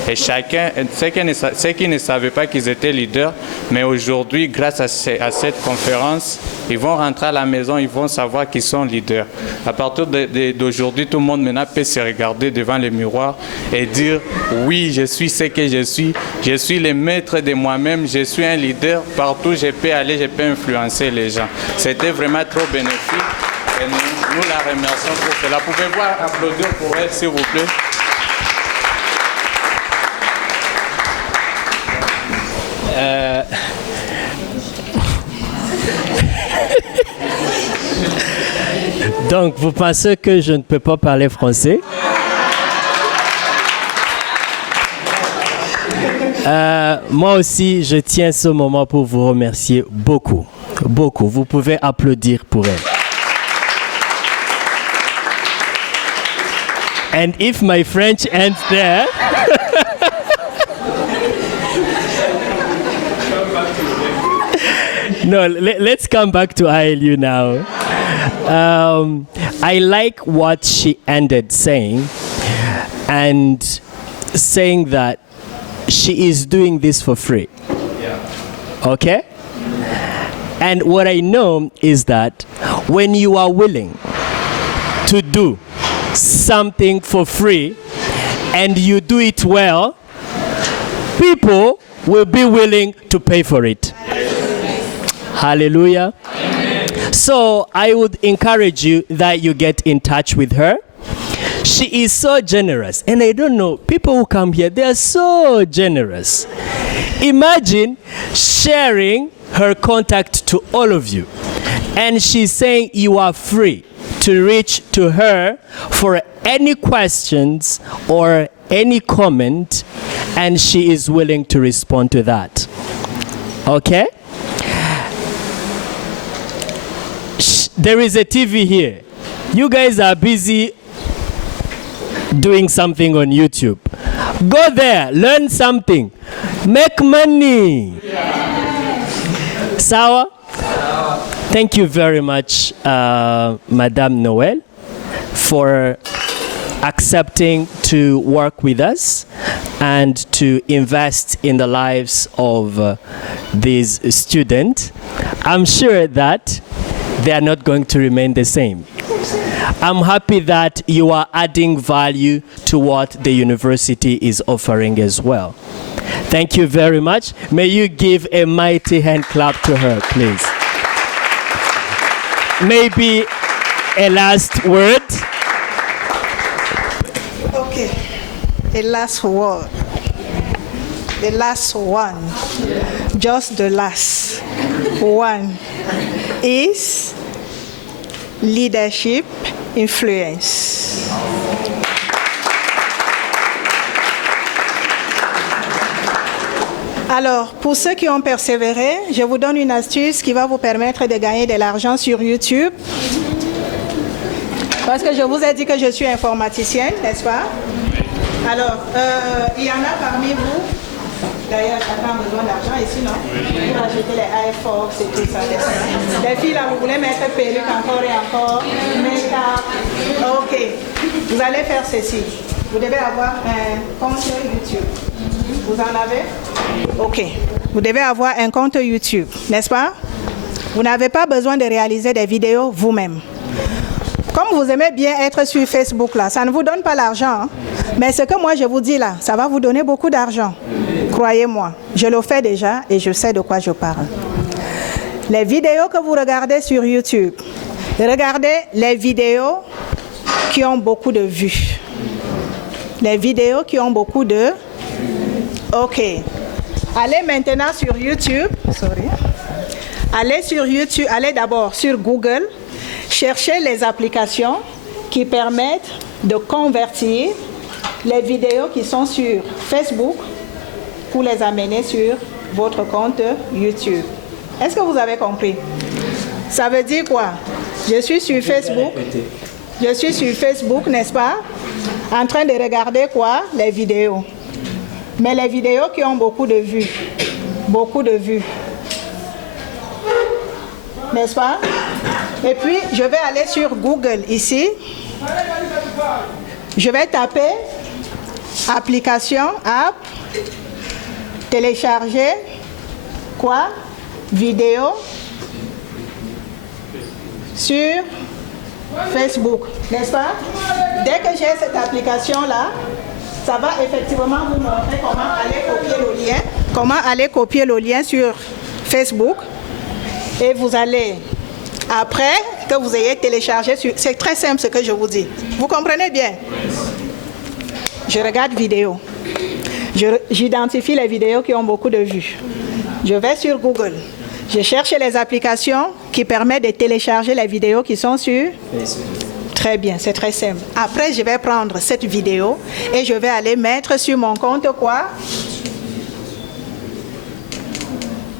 Et chacun, ceux qui ne savaient pas qu'ils étaient leaders, mais aujourd'hui, grâce à cette conférence, ils vont rentrer à la maison, ils vont savoir qu'ils sont leaders. À partir d'aujourd'hui, tout le monde maintenant peut se regarder devant le miroir et dire « Oui, je suis ce que je suis le maître de moi-même, je suis un leader, partout je peux aller, je peux influencer les gens. » C'était vraiment trop bénéfique et nous la remercions pour cela. Pouvez-vous applaudir pour elle, s'il vous plaît? Donc, vous pensez que je ne peux pas parler français? Moi aussi, je tiens ce moment pour vous remercier beaucoup, beaucoup. Vous pouvez applaudir pour elle. And if my French ends there... No, let's come back to ILU now. I like what she ended saying, and saying that she is doing this for free. Okay? And what I know is that when you are willing to do something for free and you do it well, people will be willing to pay for it. Hallelujah. Amen. So I would encourage you that you get in touch with her. She is so generous. And I don't know, people who come here, they are so generous. Imagine sharing her contact to all of you. And she's saying you are free to reach to her for any questions or any comment, and she is willing to respond to that. Okay? There is a TV here. You guys are busy doing something on YouTube. Go there, learn something, make money. Sawa? Thank you very much, Madame Noel, for accepting to work with us and to invest in the lives of these students. I'm sure that they are not going to remain the same. I'm happy that you are adding value to what the university is offering as well. Thank you very much. May you give a mighty hand clap to her, please. Maybe a last word? Okay, a last word. The last one, just the last one, is leadership influence. Alors, pour ceux qui ont persévéré, je vous donne une astuce qui va vous permettre de gagner de l'argent sur YouTube. Parce que je vous ai dit que je suis informaticienne, n'est-ce pas? Alors, il y en a parmi vous. D'ailleurs, chacun a besoin d'argent ici, non? Pour acheter les iFox et tout ça. Les filles, là, vous voulez mettre perruque encore et encore, make-up. Ok. Vous allez faire ceci. Vous devez avoir un compte YouTube. Vous en avez? Ok. Vous devez avoir un compte YouTube, n'est-ce pas? Vous n'avez pas besoin de réaliser des vidéos vous-même. Comme vous aimez bien être sur Facebook, là, ça ne vous donne pas l'argent. Hein? Mais ce que moi je vous dis là, ça va vous donner beaucoup d'argent. Croyez-moi, je le fais déjà et je sais de quoi je parle. Les vidéos que vous regardez sur YouTube, regardez les vidéos qui ont beaucoup de vues. Les vidéos qui ont beaucoup de... Ok. Allez maintenant sur YouTube. Sorry. Allez sur YouTube, allez d'abord sur Google. Cherchez les applications qui permettent de convertir les vidéos qui sont sur Facebook pour les amener sur votre compte YouTube. Est-ce que vous avez compris? Ça veut dire quoi? Je suis sur Facebook. Je suis sur Facebook, n'est-ce pas? En train de regarder quoi? Les vidéos. Mais les vidéos qui ont beaucoup de vues. Beaucoup de vues. N'est-ce pas? Et puis, je vais aller sur Google ici. Je vais taper Application, app, télécharger, quoi? Vidéo sur Facebook, n'est-ce pas? Dès que j'ai cette application-là, ça va effectivement vous montrer comment aller copier le lien sur Facebook. Et vous allez, après que vous ayez téléchargé, c'est très simple ce que je vous dis. Vous comprenez bien? Je regarde vidéo. J'identifie les vidéos qui ont beaucoup de vues. Je vais sur Google. Je cherche les applications qui permettent de télécharger les vidéos qui sont sur Facebook. Très bien, c'est très simple. Après, je vais prendre cette vidéo et je vais aller mettre sur mon compte quoi?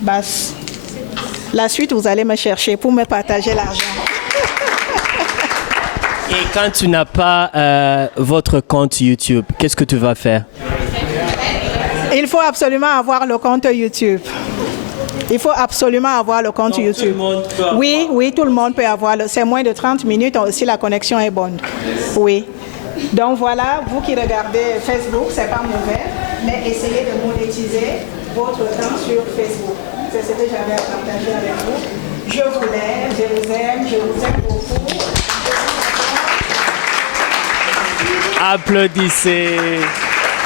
Basse. La suite, vous allez me chercher pour me partager l'argent. Et quand tu n'as pas votre compte YouTube, qu'est-ce que tu vas faire? Il faut absolument avoir le compte YouTube. Il faut absolument avoir le compte YouTube. Oui, tout le monde peut avoir. C'est moins de 30 minutes si la connexion est bonne. Oui. Donc voilà, vous qui regardez Facebook, c'est pas mauvais, mais essayez de monétiser votre temps sur Facebook. C'est ce que j'avais à partager avec vous. Je vous aime, je vous aime beaucoup. Applaudissez,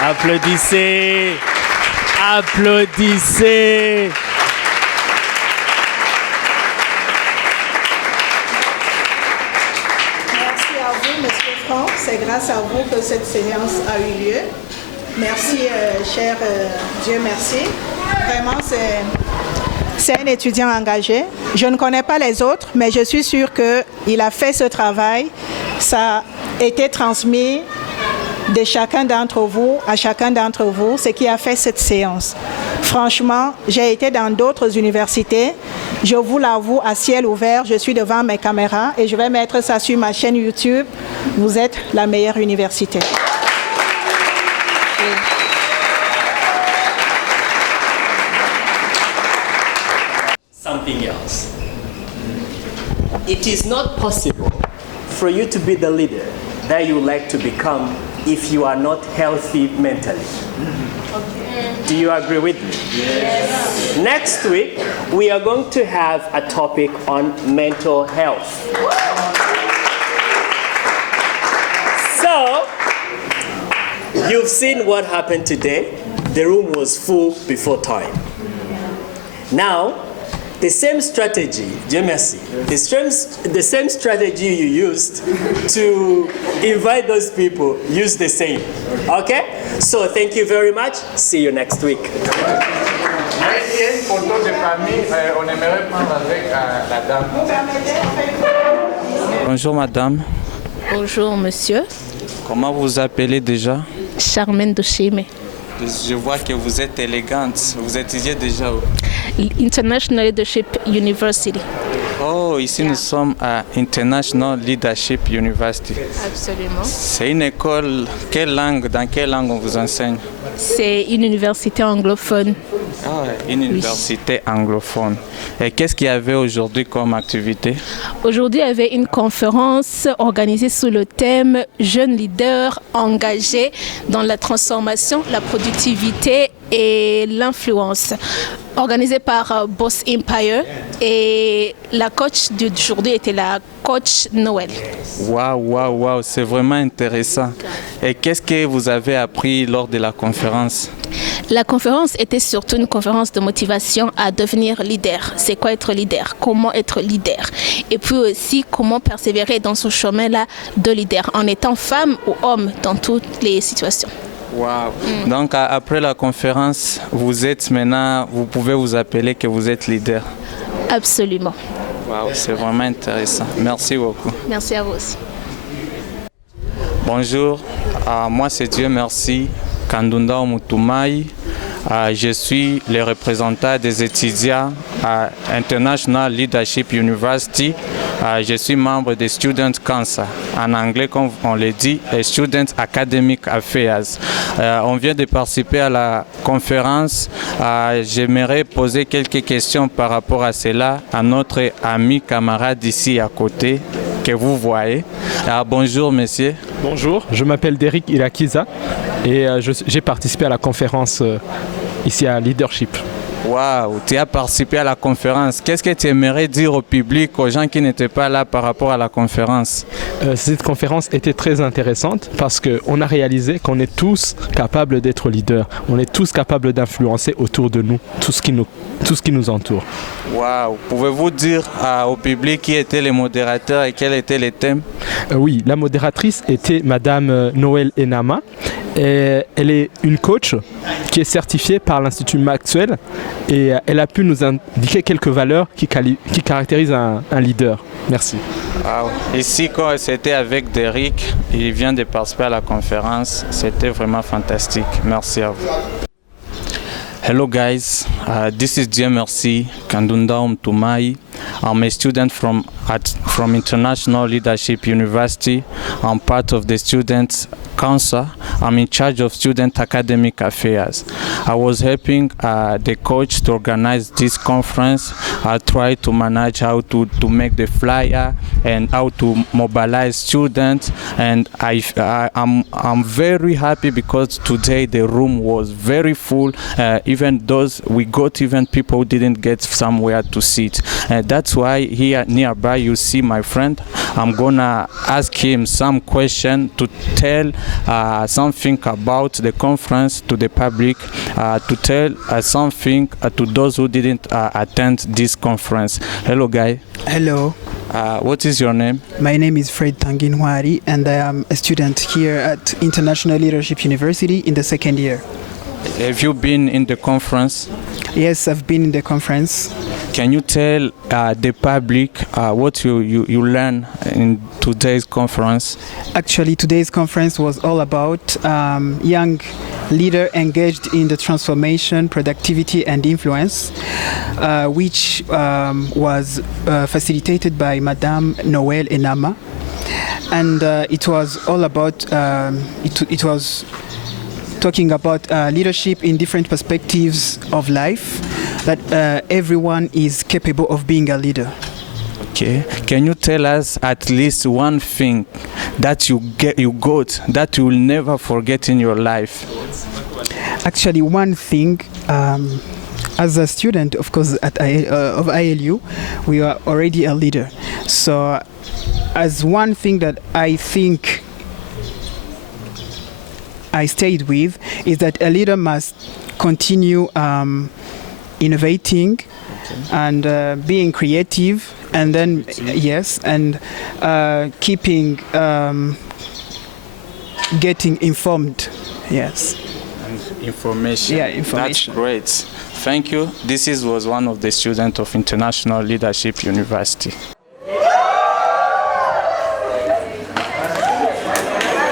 applaudissez, applaudissez. Merci à vous, Monsieur Franck. C'est grâce à vous que cette séance a eu lieu. Merci, cher Dieu merci. Vraiment, c'est un étudiant engagé. Je ne connais pas les autres, mais je suis sûre qu'il a fait ce travail. Ça a été transmis de chacun d'entre vous à chacun d'entre vous, ce qui a fait cette séance. Franchement, j'ai été dans d'autres universités. Je vous l'avoue, à ciel ouvert, je suis devant mes caméras et je vais mettre ça sur ma chaîne YouTube. Vous êtes la meilleure université. Something else. It is not possible for you to be the leader that you would like to become if you are not healthy mentally. Do you agree with me? Yes. Next week, we are going to have a topic on mental health. So, you've seen what happened today. The room was full before time. Now, the same strategy, Dieu merci, the same strategy you used to invite those people, use the same. Okay? So thank you very much. See you next week. Il y a une photo de famille, on aimerait prendre avec la dame. Bonjour madame. Bonjour monsieur, Comment vous appelez déjà? Charmaine Doshime, Je vois que vous êtes élégante. Vous étudiez déjà où? International Leadership University. Oh, ici nous sommes à International Leadership University. Absolument. C'est une école, dans quelle langue on vous enseigne? C'est une université anglophone. Ah, une université anglophone. Et qu'est-ce qu'il y avait aujourd'hui comme activité? Aujourd'hui, il y avait une conférence organisée sous le thème « Jeunes leaders engagés dans la transformation, la productivité et l'influence », organisée par Boss Empire. Et la coach d'aujourd'hui était la coach Noël. Waouh, c'est vraiment intéressant. Et qu'est-ce que vous avez appris lors de la conférence? La conférence était surtout une conférence de motivation à devenir leader. C'est quoi être leader? Comment être leader? Et puis aussi, comment persévérer dans ce chemin-là de leader en étant femme ou homme dans toutes les situations. Wow. Donc après la conférence, vous pouvez vous appeler que vous êtes leader. Absolument. Wow, c'est vraiment intéressant. Merci beaucoup. Merci à vous aussi. Bonjour, moi c'est Dieu merci, Kandunda Omutumai. Je suis le représentant des étudiants à International Leadership University. Je suis membre des Student Council. En anglais, comme on le dit, Student Academic Affairs. On vient de participer à la conférence. J'aimerais poser quelques questions par rapport à cela à notre ami camarade ici à côté. que vous voyez. Alors, bonjour, monsieur. Bonjour, je m'appelle Derek Irakiza et j'ai participé à la conférence ici à Leadership. Waouh, tu as participé à la conférence. Qu'est-ce que tu aimerais dire au public, aux gens qui n'étaient pas là par rapport à la conférence? Cette conférence était très intéressante parce qu'on a réalisé qu'on est tous capables d'être leaders. On est tous capables d'influencer autour de nous, tout ce qui nous entoure. Waouh, pouvez-vous dire au public qui étaient les modérateurs et quels étaient les thèmes? Oui, la modératrice était Madame Noël Enama. Et elle est une coach qui est certifiée par l'Institut Maxwell et elle a pu nous indiquer quelques valeurs qui caractérisent un leader. Merci. Wow. Ici, quand c'était avec Derek, il vient de participer à la conférence, c'était vraiment fantastique. Merci à vous. Hello guys, this is JMRC Kandunda Umtumai. I'm a student from International Leadership University. I'm part of the Students' Council. I'm in charge of student academic affairs. I was helping the coach to organize this conference. I tried to manage how to make the flyer and how to mobilize students. And I'm very happy because today the room was very full. Even those we got even people who didn't get somewhere to sit. That's why here nearby you see my friend. I'm gonna ask him some question to tell something about the conference to the public, to tell something to those who didn't attend this conference. Hello, guy. Hello. What is your name? My name is Fred Tanginwari and I am a student here at International Leadership University in the second year. Have you been in the conference? Yes, I've been in the conference. Can you tell the public what you learned in today's conference? Actually, today's conference was all about young leader engaged in the transformation, productivity and influence, which was facilitated by Madame Noël Enama. And it was all about, it was talking about leadership in different perspectives of life, that everyone is capable of being a leader. Okay. Can you tell us at least one thing that you got that you will never forget in your life? Actually, one thing, as a student, of course, of ILU, we are already a leader. So, as one thing that I think I stayed with is that a leader must continue innovating and being creative, and then and keeping getting informed. Yes. And information. Yeah, information. That's great. Thank you. This was one of the students of International Leadership University.